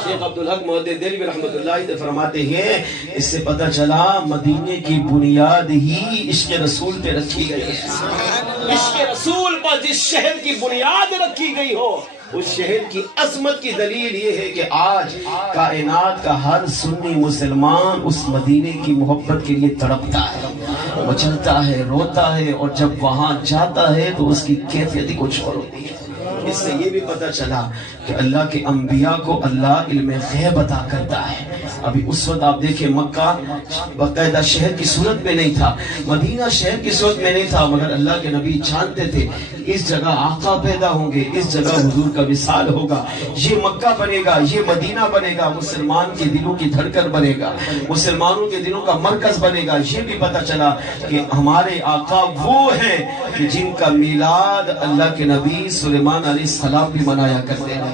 شیخ عبدالحق محدث دہلوی رحمۃ اللہ علیہ فرماتے ہیں اس سے پتہ چلا مدینے کی بنیاد ہی عشق رسول پہ رکھی گئی ہے۔ عشق رسول پر جس شہر کی بنیاد رکھی گئی ہو، اس شہر کی عظمت کی دلیل یہ ہے کہ آج کائنات کا ہر سنی مسلمان اس مدینے کی محبت کے لیے تڑپتا ہے، مچلتا ہے، روتا ہے، اور جب وہاں جاتا ہے تو اس کی کیفیت ہی کچھ اور ہوتی ہے۔ اس سے یہ بھی پتہ چلا کہ اللہ کے انبیاء کو اللہ علم غیب عطا کرتا ہے۔ ابھی اس وقت آپ دیکھیں مکہ باقاعدہ شہر کی صورت میں نہیں تھا، مدینہ شہر کی صورت میں نہیں تھا، مگر اللہ کے نبی جانتے تھے اس جگہ آقا پیدا ہوں گے، اس جگہ حضور کا وصال ہوگا، یہ مکہ بنے گا، یہ مدینہ بنے گا، مسلمان کے دلوں کی دھڑکن بنے گا، مسلمانوں کے دلوں کا مرکز بنے گا۔ یہ بھی پتہ چلا کہ ہمارے آقا وہ ہیں کہ جن کا میلاد اللہ کے نبی سلیمان علیہ السلام بھی منایا کرتے ہیں۔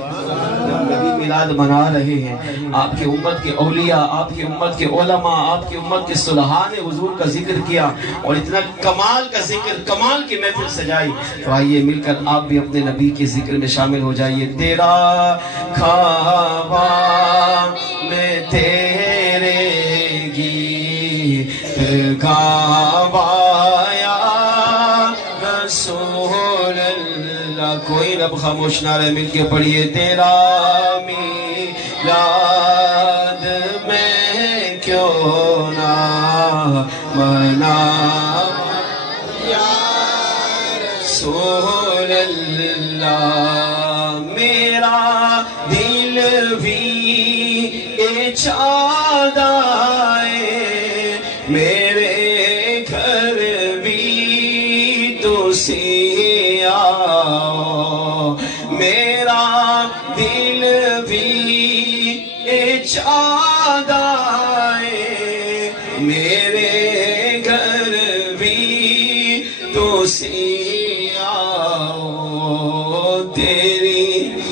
نبی میلاد منا رہے ہیں، آپ کے امت کے اولیاء، آپ کی امت کے علماء، آپ کی امت کے صلحاء نے حضور کا ذکر کیا، اور اتنا کمال کا ذکر، کمال کی محفل سجائی۔ تو آئیے مل کر آپ بھی اپنے نبی کے ذکر میں شامل ہو جائیے۔ تیرا کعبہ میں تیرے گیت گاوایا رسول اللہ، کوئی رب خاموش نہ رہے، مل کے پڑھیے۔ تیرا میلاد میں کیوں نہ مناواں یا رسول اللہ، میرا دل بھی چاہتا ہے، میرے گھر بھی تو سیاہ، میرا دل بھی چاہتا ہے، میرے گھر بھی تو سیاہ، تیری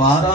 12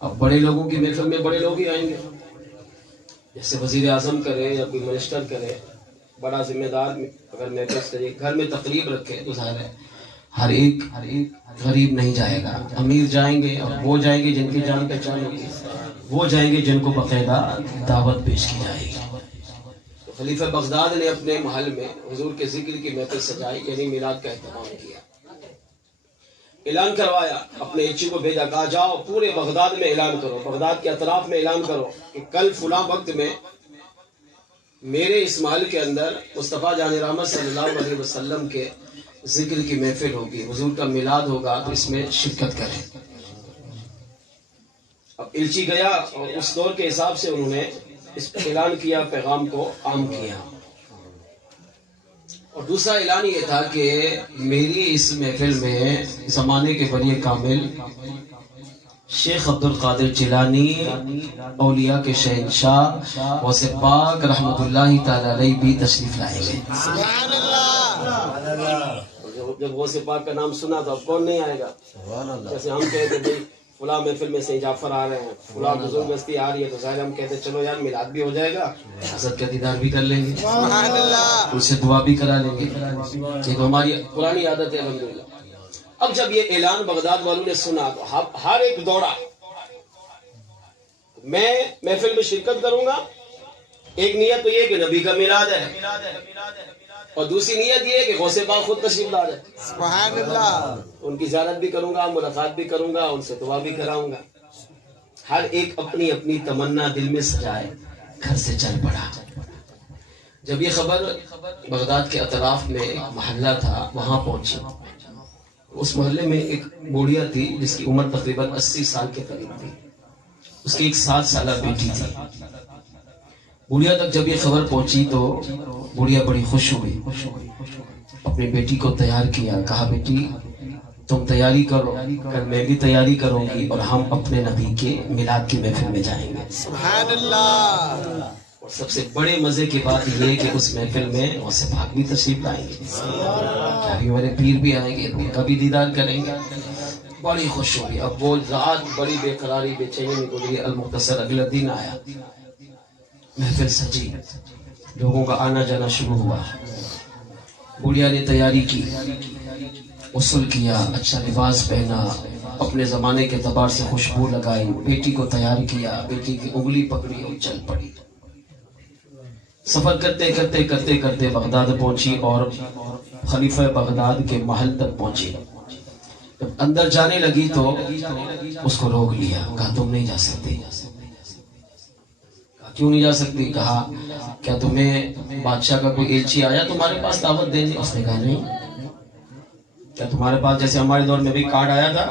اب بڑے لوگوں کی محفل میں بڑے لوگ ہی آئیں گے، جیسے وزیر اعظم کرے یا کوئی منسٹر کرے، بڑا ذمہ دار اگر محفل سے گھر میں تقریب رکھے تو ظاہر ہے ہر ایک غریب نہیں جائے گا، امیر جائیں گے اور وہ جائیں گے جن کی جان پہچان ہوگی، وہ جائیں گے جن کو باقاعدہ دعوت پیش کی جائے گی۔ تو خلیفہ بغداد نے اپنے محل میں حضور کے ذکر کی محفل سجائی، یعنی میلاد کا اہتمام کیا، اعلان کروایا، اپنے ایچی کو بھیجا، کہا جاؤ پورے بغداد میں اعلان کرو، بغداد کے اطراف میں اعلان کرو کہ کل فلاں وقت میں میرے اس محل کے اندر مصطفیٰ جان رحمت صلی اللہ علیہ وسلم کے ذکر کی محفل ہوگی، حضور کا میلاد ہوگا، تو اس میں شرکت کریں۔ اب الچی گیا اور اس دور کے حساب سے انہوں نے اس پر اعلان کیا، پیغام کو عام کیا۔ اور دوسرا اعلان یہ تھا کہ میری اس محفل میں زمانے کے ولی کامل شیخ عبد القادر جیلانی، اولیاء کے شہنشاہ غوث پاک رحمۃ اللہ تعالی علیہ بھی تشریف لائیں گے۔ سبحان اللہ۔ جب غوث پاک کا نام سنا تو اب کون نہیں آئے گا؟ جیسے ہم کہتے بھائی فلاں محفل میں سے جعفر آ رہے ہیں، فلاں بزرگ ہستی آ رہی ہے، تو ظاہر ہم کہتے چلو یار میلاد بھی ہو جائے گا، حضرت کا دیدار بھی کر لیں گے، سبحان اللہ۔ ان سے دعا بھی کرا لیں گے، یہ تو ہماری پرانی عادت ہے الحمدللہ۔ اب جب یہ اعلان بغداد والوں نے سنا تو ہر ایک دوڑا، میں محفل میں شرکت کروں گا، ایک نیت تو یہ کہ نبی کا میلاد ہے، اور دوسری نیت یہ ہے کہ غوث پاک خود تشریف لا جائے، سبحان اللہ۔ ان کی زیارت بھی کروں گا، ملاقات بھی کروں گا، ان سے دعا بھی کراؤں گا۔ ہر ایک اپنی اپنی تمنا دل میں سجائے گھر سے چل پڑا۔ جب یہ خبر بغداد کے اطراف میں ایک محلہ تھا وہاں پہنچی، اس محلے میں ایک بوڑھیا تھی جس کی عمر تقریباً 80 سال کے قریب تھی، اس کی ایک 7 سالہ بیٹی تھی۔ بوڑھیا تک جب یہ خبر پہنچی تو بوڑھیا بڑی خوش ہوئی، اپنی بیٹی کو تیار کیا، کہا بیٹی تم تیاری کرو، کل میں بھی تیاری کروں گی اور ہم اپنے نبی کے میلاد کی محفل میں جائیں گے۔ سبحان اللہ۔ اور سب سے بڑے مزے کی بات یہ ہے کہ اس محفل میں غوث پاک بھی تشریف لائیں گے، ہمارے پیر بھی آئیں گے، ان کا بھی دیدار کریں گے۔ بڑی خوش ہوئی۔ اب وہ رات بڑی بے قراری بے چینی میں گزری۔ المختصر اگلا دن آیا، محفل سجی، لوگوں کا آنا جانا شروع ہوا۔ بڑھیا نے تیاری کی، غسل کیا، اچھا لباس پہنا، اپنے زمانے کے اعتبار سے خوشبو لگائی، بیٹی کو تیار کیا، بیٹی کی انگلی پکڑی اور چل پڑی۔ سفر کرتے کرتے کرتے کرتے بغداد پہنچی اور خلیفہ بغداد کے محل تک پہنچی۔ جب اندر جانے لگی تو اس کو روک لیا، کہا تم نہیں جا سکتی۔ کہا کیوں نہیں جا سکتی؟ کہا کیا تمہیں بادشاہ کا کوئی ایلچی آیا تمہارے پاس دعوت دینے؟ اس نے کہا نہیں۔ کیا تمہارے پاس جیسے ہمارے دور میں بھی کارڈ آیا تھا،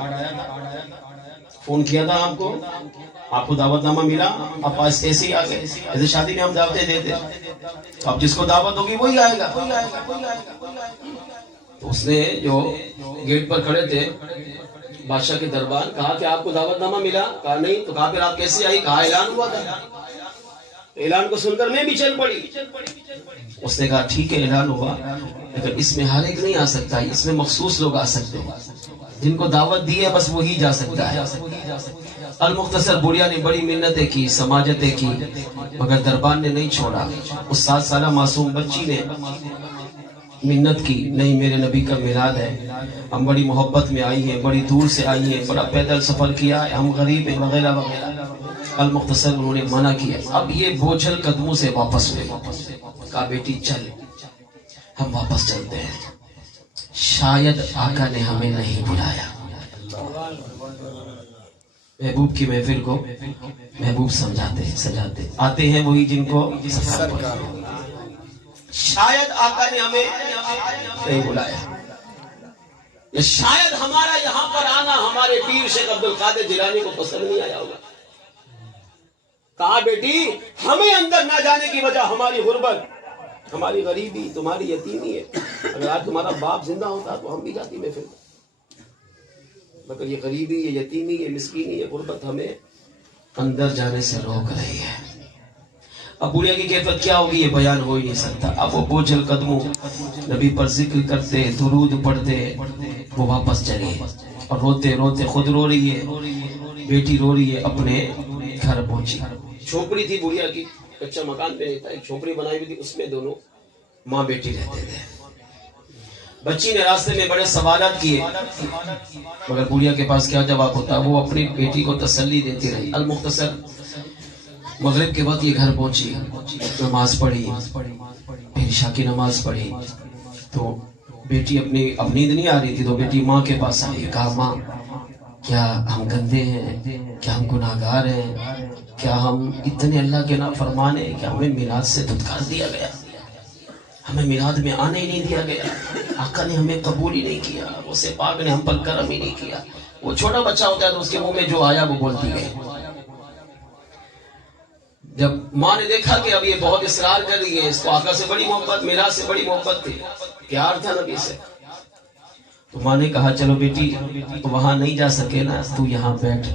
فون کیا تھا آپ کو دعوت نامہ ملا، آپ پاس ایسے ہی آ گئے؟ ایسے شادی میں ہم دعوتیں دیتے، اب جس کو دعوت ہوگی وہی آئے گا۔ تو اس نے جو گیٹ پر کھڑے تھے بادشاہ کے دربار، کہا کہ آپ کو دعوت نامہ ملا؟ کہا نہیں۔ تو کہا پھر آپ کیسے آئی؟ کہا اعلان ہوا تھا۔ اعلان کو سن کر میں بھی چل پڑی۔ اس نے کہا ٹھیک ہے اعلان ہوا، لیکن اس میں ہر ایک نہیں آ سکتا، اس میں مخصوص لوگ آ سکتے ہیں، جن کو دعوت دی ہے بس وہی جا سکتا ہے۔ المختصر بڑھیا نے بڑی منتیں کی، سماجتیں کی، مگر دربار نے نہیں چھوڑا۔ اس 7 سالہ معصوم بچی نے منت کی، نہیں میرے نبی کا میلاد ہے، ہم بڑی محبت میں آئی ہیں، بڑی دور سے آئی ہیں، بڑا پیدل سفر کیا ہے، ہم غریب ہیں وغیرہ وغیرہ۔ المختصر انہوں نے منع کیا۔ اب یہ بوجھل قدموں سے واپس ہوئے، کہا بیٹی چل ہم واپس چلتے ہیں، شاید آقا نے ہمیں نہیں بلایا۔ محبوب کی محفل کو محبوب سجاتے آتے ہیں وہی جن کو سرکار، شاید آقا نے ہمیں نہیں بلایا، یا شاید ہمارا یہاں پر آنا ہمارے پیر شیخ عبد القادر جیلانی کو پسند نہیں آیا ہوگا۔ کہا بیٹی ہمیں اندر نہ جانے کی وجہ ہماری غربت، ہماری غریبی، تمہاری یتیمی ہے۔ اگر آج تمہارا باپ زندہ ہوتا تو ہم بھی جاتی محفل، مگر یہ غریبی، یہ یتیمی، یہ مسکینی، یہ غربت ہمیں اندر جانے سے روک رہی ہے۔ اب بوڑھیا کی کیفیت کیا ہوگی یہ بیان ہو ہی نہیں سکتا۔ اب وہ بوجھل قدموں نبی پر ذکر کرتے، درود پڑھتے، وہ واپس چلی اور روتے روتے خود رو رہی ہے، بیٹی رو رہی ہے، اپنے گھر پہنچی. جھوپڑی تھی بڑھیا کی، کچا مکان پہ نہیں تھا، ایک جھوپڑی بنائی ہوئی تھی، اس میں دونوں ماں بیٹی رہتے تھے. بچی نے راستے میں بڑے سوالات کیے، مگر بڑھیا کے پاس کیا جواب ہوتا؟ وہ اپنی بیٹی کو تسلی دیتی رہی. المختصر مغرب کے وقت یہ گھر پہنچی، نماز پڑھی، پھر عشاء کی نماز پڑھی. تو بیٹی اپنی اب نیند نہیں آ رہی تھی، تو بیٹی ماں کے پاس آئی. کہا ماں کیا ہم گندے ہیں؟ کیا ہم گناہگار ہیں؟ کیا ہم اتنے اللہ کے نافرمان ہیں کہ ہمیں میلاد سے دھتکار دیا گیا، ہمیں میلاد میں آنے ہی نہیں دیا گیا، آقا نے ہمیں قبول ہی نہیں کیا، اسے پاک نے ہم پر کرم ہی نہیں کیا. وہ چھوٹا بچہ ہوتا ہے تو اس کے منہ میں جو آیا وہ بولتی گئی. جب ماں نے دیکھا کہ اب یہ بہت اصرار کر رہی ہے، اس کو آقا سے بڑی محبت، میلاد سے بڑی محبت تھی، پیار تھا نبی سے، تو ماں نے کہا چلو بیٹی وہاں نہیں جا سکے نا، تو یہاں بیٹھ،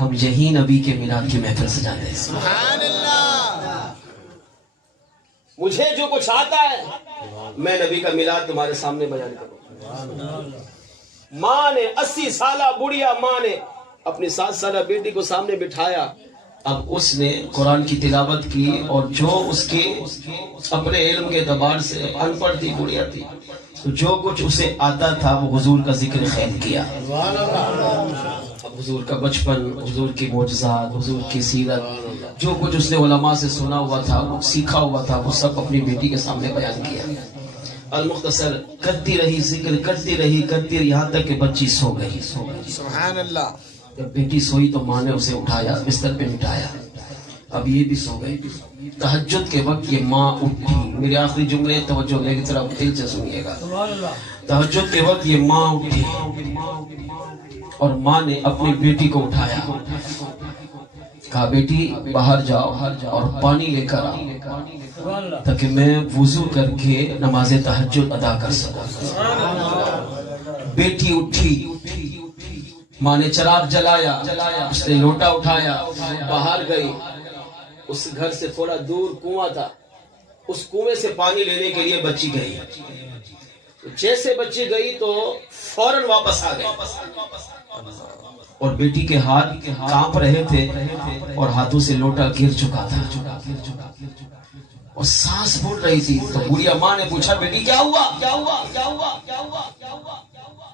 ہم یہی نبی کے میلاد کی محفل سجاتے ہیں. سبحان اللہ. مجھے جو کچھ آتا ہے میں نبی کا میلاد تمہارے سامنے بیان کروں. ماں نے 80 سالہ بڑھیا ماں نے اپنی 7 سالہ بیٹی کو سامنے بٹھایا. اب اس نے قرآن کی تلاوت کی، اور جو اس کے اپنے علم کے اعتبار سے ان پڑھ تھی، بڑھیا تھی، تو جو کچھ اسے آتا تھا وہ حضور کا ذکر خیر کیا. اب حضور کا بچپن، حضور کی معجزات، حضور کی سیرت، جو کچھ اس نے علماء سے سنا ہوا تھا، وہ سیکھا ہوا تھا، وہ سب اپنی بیٹی کے سامنے بیان کیا. المختصر کرتی رہی، ذکر کرتی رہی، یہاں تک کہ بچی سو گئی. سبحان اللہ. جب بیٹی سوئی تو ماں نے اسے اٹھایا، بستر پہ بٹھایا. اب یہ بھی سو گئی. تہجد کے وقت یہ ماں اٹھی. میرے آخری جملے توجہ میری طرف دل سے سنیے گا. تہجد کے وقت یہ ماں اٹھی اور ماں نے اپنی بیٹی کو اٹھایا. کہا بیٹی باہر جاؤ اور پانی لے کر آؤ تاکہ میں وضو کر کے نماز تہجد ادا کر سکوں. بیٹی اٹھی، ماں نے چراغ جلایا، اس نے لوٹا اٹھایا، باہر گئی. اس گھر سے تھوڑا دور کنواں تھا، اس کنویں سے پانی لینے کے لیے بچی گئی. جیسے بچی گئی تو فوراً واپس آ گئی، اور بیٹی کے ہاتھ کانپ رہے تھے اور ہاتھوں سے لوٹا گر چکا تھا اور سانس پھوٹ رہی تھی. تو بڑھیا ماں نے پوچھا بیٹی کیا ہوا؟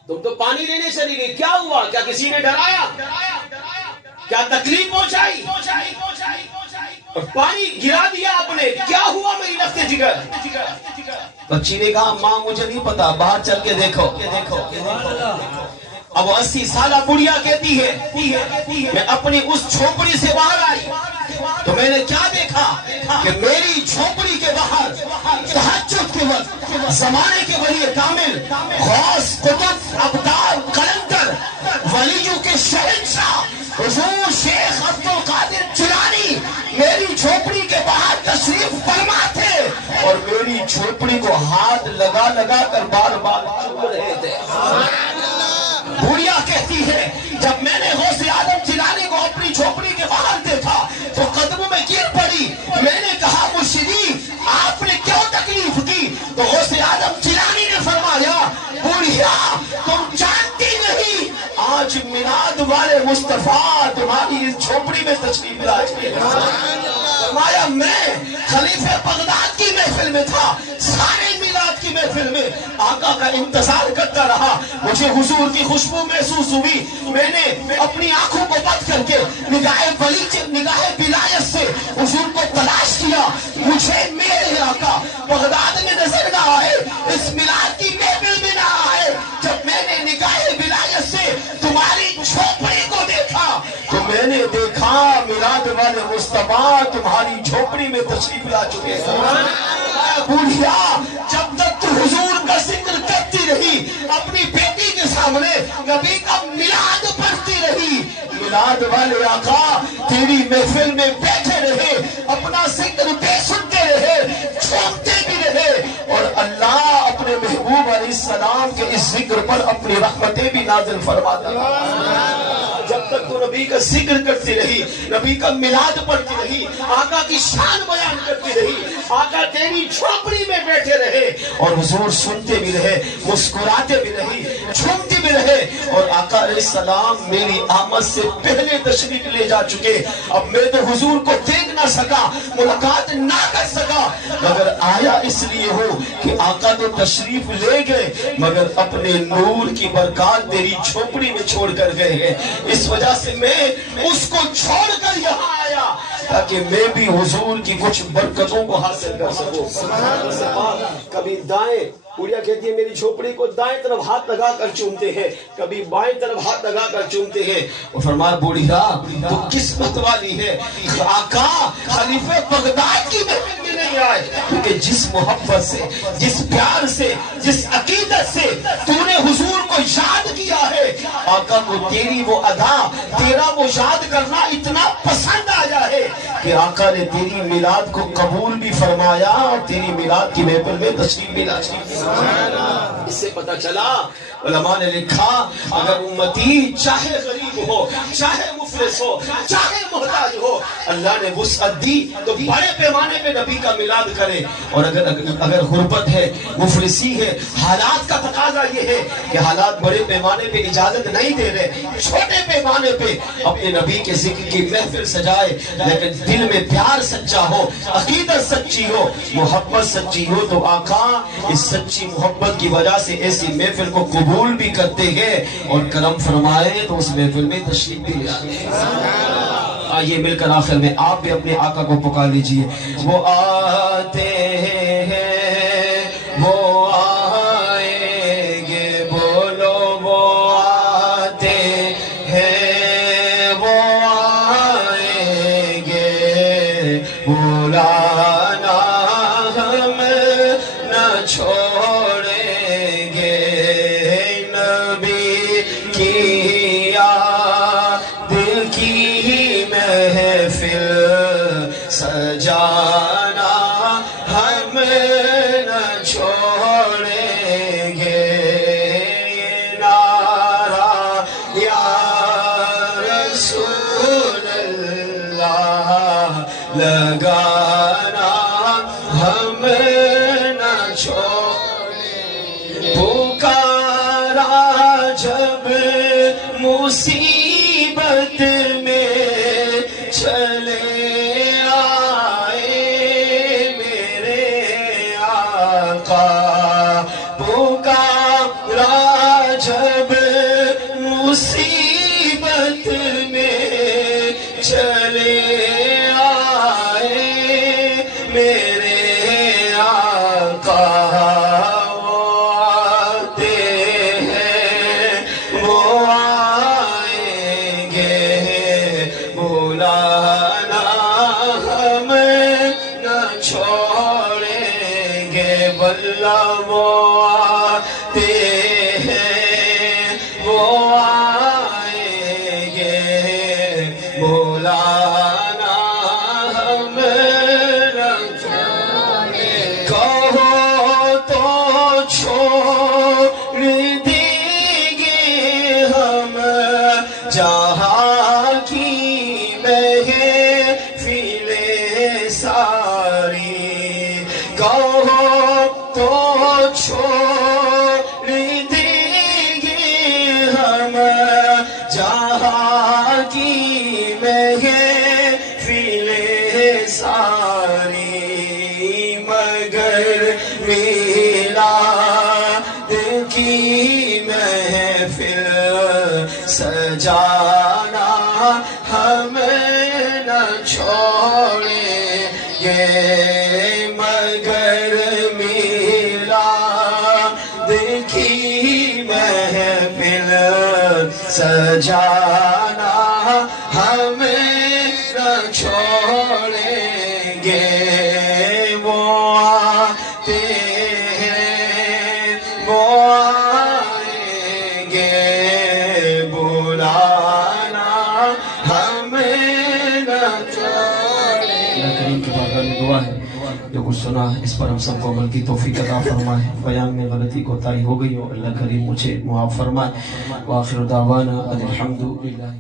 تم تو پانی لینے چلی گئی، کیا ہوا؟ کیا کسی نے ڈرایا؟ کیا تکلیف پہنچائی اور پانی گرا دیا آپ نے؟ کیا ہوا میری لخت جگر؟ بچی نے کہا ماں مجھے نہیں پتا، باہر چل کے دیکھو. اب 80 سالہ بڑھیا کہتی ہے میں اپنی اس جھوپڑی سے باہر آئی تو میں نے کیا دیکھا کہ میری جھوپڑی کے باہر تہجد کے وقت زمانے کے ولی کامل، غوث، قطب، ابدال، قلندر، ولیوں کے شہنشاہ حضور شیخ عبد القادر جیلانی میری جھوپڑی کے باہر تشریف فرما تھے اور میری جھوپڑی کو ہاتھ لگا لگا کر بار بار چوم رہے تھے. بڑھیا کہتی ہے جب میں نے غوث اعظم جیلانی کو اپنی جھوپڑی کے باہر دیکھا تو قدموں میں گر پڑی. میں نے کہا مرشدی آپ نے کیوں تکلیف دی؟ تو غوث اعظم جیلانی نے فرمایا بڑھیا تم جانتی نہیں آج میلاد والے مصطفیٰ تمہاری اس جھوپڑی میں تشریف لا چکے. فرمایا میں خلیفہ بغداد کی محفل میں تھا، سارے میلاد کی محفل میں آقا کا انتظار کرتا رہا. مجھے حضور کی خوشبو محسوس ہوئی. میں نے اپنی آنکھوں کو بند کر کے نگاہ ولایت سے حضور کو تلاش کیا. مجھے میرے آقا بغداد میں نظر نہ آئے، اس میلاد کی محفل میں نہ آئے. جب میں نے نگاہ ولایت سے تمہاری جھوپڑی کو دیکھا تو میں نے دیکھا میلاد والے مصطفیٰ تمہاری جھوپڑی میں تشریف لا چکے ہیں. بڑھیا جب تک تو حضور کا ذکر کرتی رہی، اپنی بیٹی کے سامنے نبی کا میلاد پڑھتی رہی، میلاد والے آقا تیری محفل میں بیٹھے رہے، اپنا ذکر بے سنتے رہے، چھومتے بھی رہے، اور اللہ اپنے محبوب علیہ السلام کے اس ذکر پر اپنی رحمتیں بھی نازل فرماتا رہا. جب تک تو نبی کا ذکر کرتی رہی، نبی کا میلاد پڑھتی رہی، آقا کی شان بیان کرتی رہی، آقا تیری جھوپڑی میں بیٹھے رہے اور حضور سنتے بھی رہے، مسکراتے بھی رہی، جھومتے مدینے میں رہے اور آقا علیہ السلام میری آمد سے پہلے تشریف لے جا چکے. اب میں تو حضور کو دیکھ نہ سکا, ملاقات نہ کر سکا, مگر آیا اس لیے ہو کہ آقا تو تشریف لے گئے مگر اپنے نور کی برکات تیری جھوپڑی میں چھوڑ کر گئے ہیں. اس وجہ سے میں اس کو چھوڑ کر یہاں آیا تاکہ میں بھی حضور کی کچھ برکتوں کو حاصل کر سکوں. کبھی دائیں, پوریا کہتی ہے میری جھوپڑی کو دائیں طرف ہاتھ لگا کر چومتے ہیں, کبھی بائیں طرف ہاتھ لگا کر چومتے ہیں. اور فرمایا بوڑھیا تو قسمت والی ہے, آقا خلیفہ بغداد کی محفل میں نہیں آئے, کیونکہ جس محبت سے, جس پیار سے, جس عقیدت سے تو نے حضور کو یاد کیا ہے, آقا کو تیری وہ ادا, تیرا وہ یاد کرنا اتنا پسند آیا ہے کہ آقا نے تیری میلاد کو قبول بھی فرمایا اور تیری میلاد کی محفل میں تشریف بھی لائی. اس سے پتہ چلا, علماء نے لکھا, اگر امتی چاہے غریب ہو, چاہے مفلس ہو, چاہے محتاج ہو, اللہ نے وسعت دی تو بڑے پیمانے پہ نبی کا میلاد کرے. اور اگر غربت ہے, مفلسی ہے, حالات کا تقاضا یہ ہے کہ حالات بڑے پیمانے پہ اجازت نہیں دے رہے, چھوٹے پیمانے پہ اپنے نبی کے ذکر کی محفل سجائے, لیکن دل میں پیار سچا ہو, عقیدت سچی ہو, محبت سچی ہو, تو آقا اس سچی محبت کی وجہ سے ایسی محفل کو قبول بھی کرتے ہیں اور کرم فرمائے تو اس محفل میں تشریف بھی لاتے ہیں. آئیے مل کر آخر میں آپ بھی اپنے آقا کو پکار لیجئے. وہ آتے ہیں, وہ آئیں گے, بولو وہ آتے ہیں, وہ آئیں گے, بولانا ہم نہ چھوڑیں گے, نبی کی یاد کی محفل سجانا ہم نہ چھوڑیں گے. نعرہ یا رسول اللہ لگانا ہم نہ چھوڑیں گے. پکارا جب مصیبت میں چلے آئے میرے آقا, پکارا جب مصیبت میں چلے آئے میرے آقا, وہ آتے ہیں, وہ آئیں گے, بولانا ہم نہ چھوڑیں گے. واللہ وہ آتے ہیں, وہ آئیں گے, بولانا ہم نہ چھوڑیں گے. کہو تو چھوڑ دیں گے ہم جہاں کی محفلیں ساری, کہو تو چھوڑ دیں گے ہم جہاں کی محفلیں ساری, مگر میلاد کی محفل سجانا ہم نہ چھوڑیں گے, مگر میلاد کی محفل سجانا ہم نہ چھوڑیں گے. وہ آتے ہیں, وہ آئیں گے, بلانا ہم نہ چھوڑیں گے. اللہ کریم کی بارگاہ میں دعا ہے, جو کچھ سنا اس پر ہم سب کو عمل کی توفیق عطا فرمائے. بیان میں غلطی کوتاہی ہو گئی ہو, اللہ کریم مجھے معاف فرمائے. وآخر دعوانا الحمدللہ.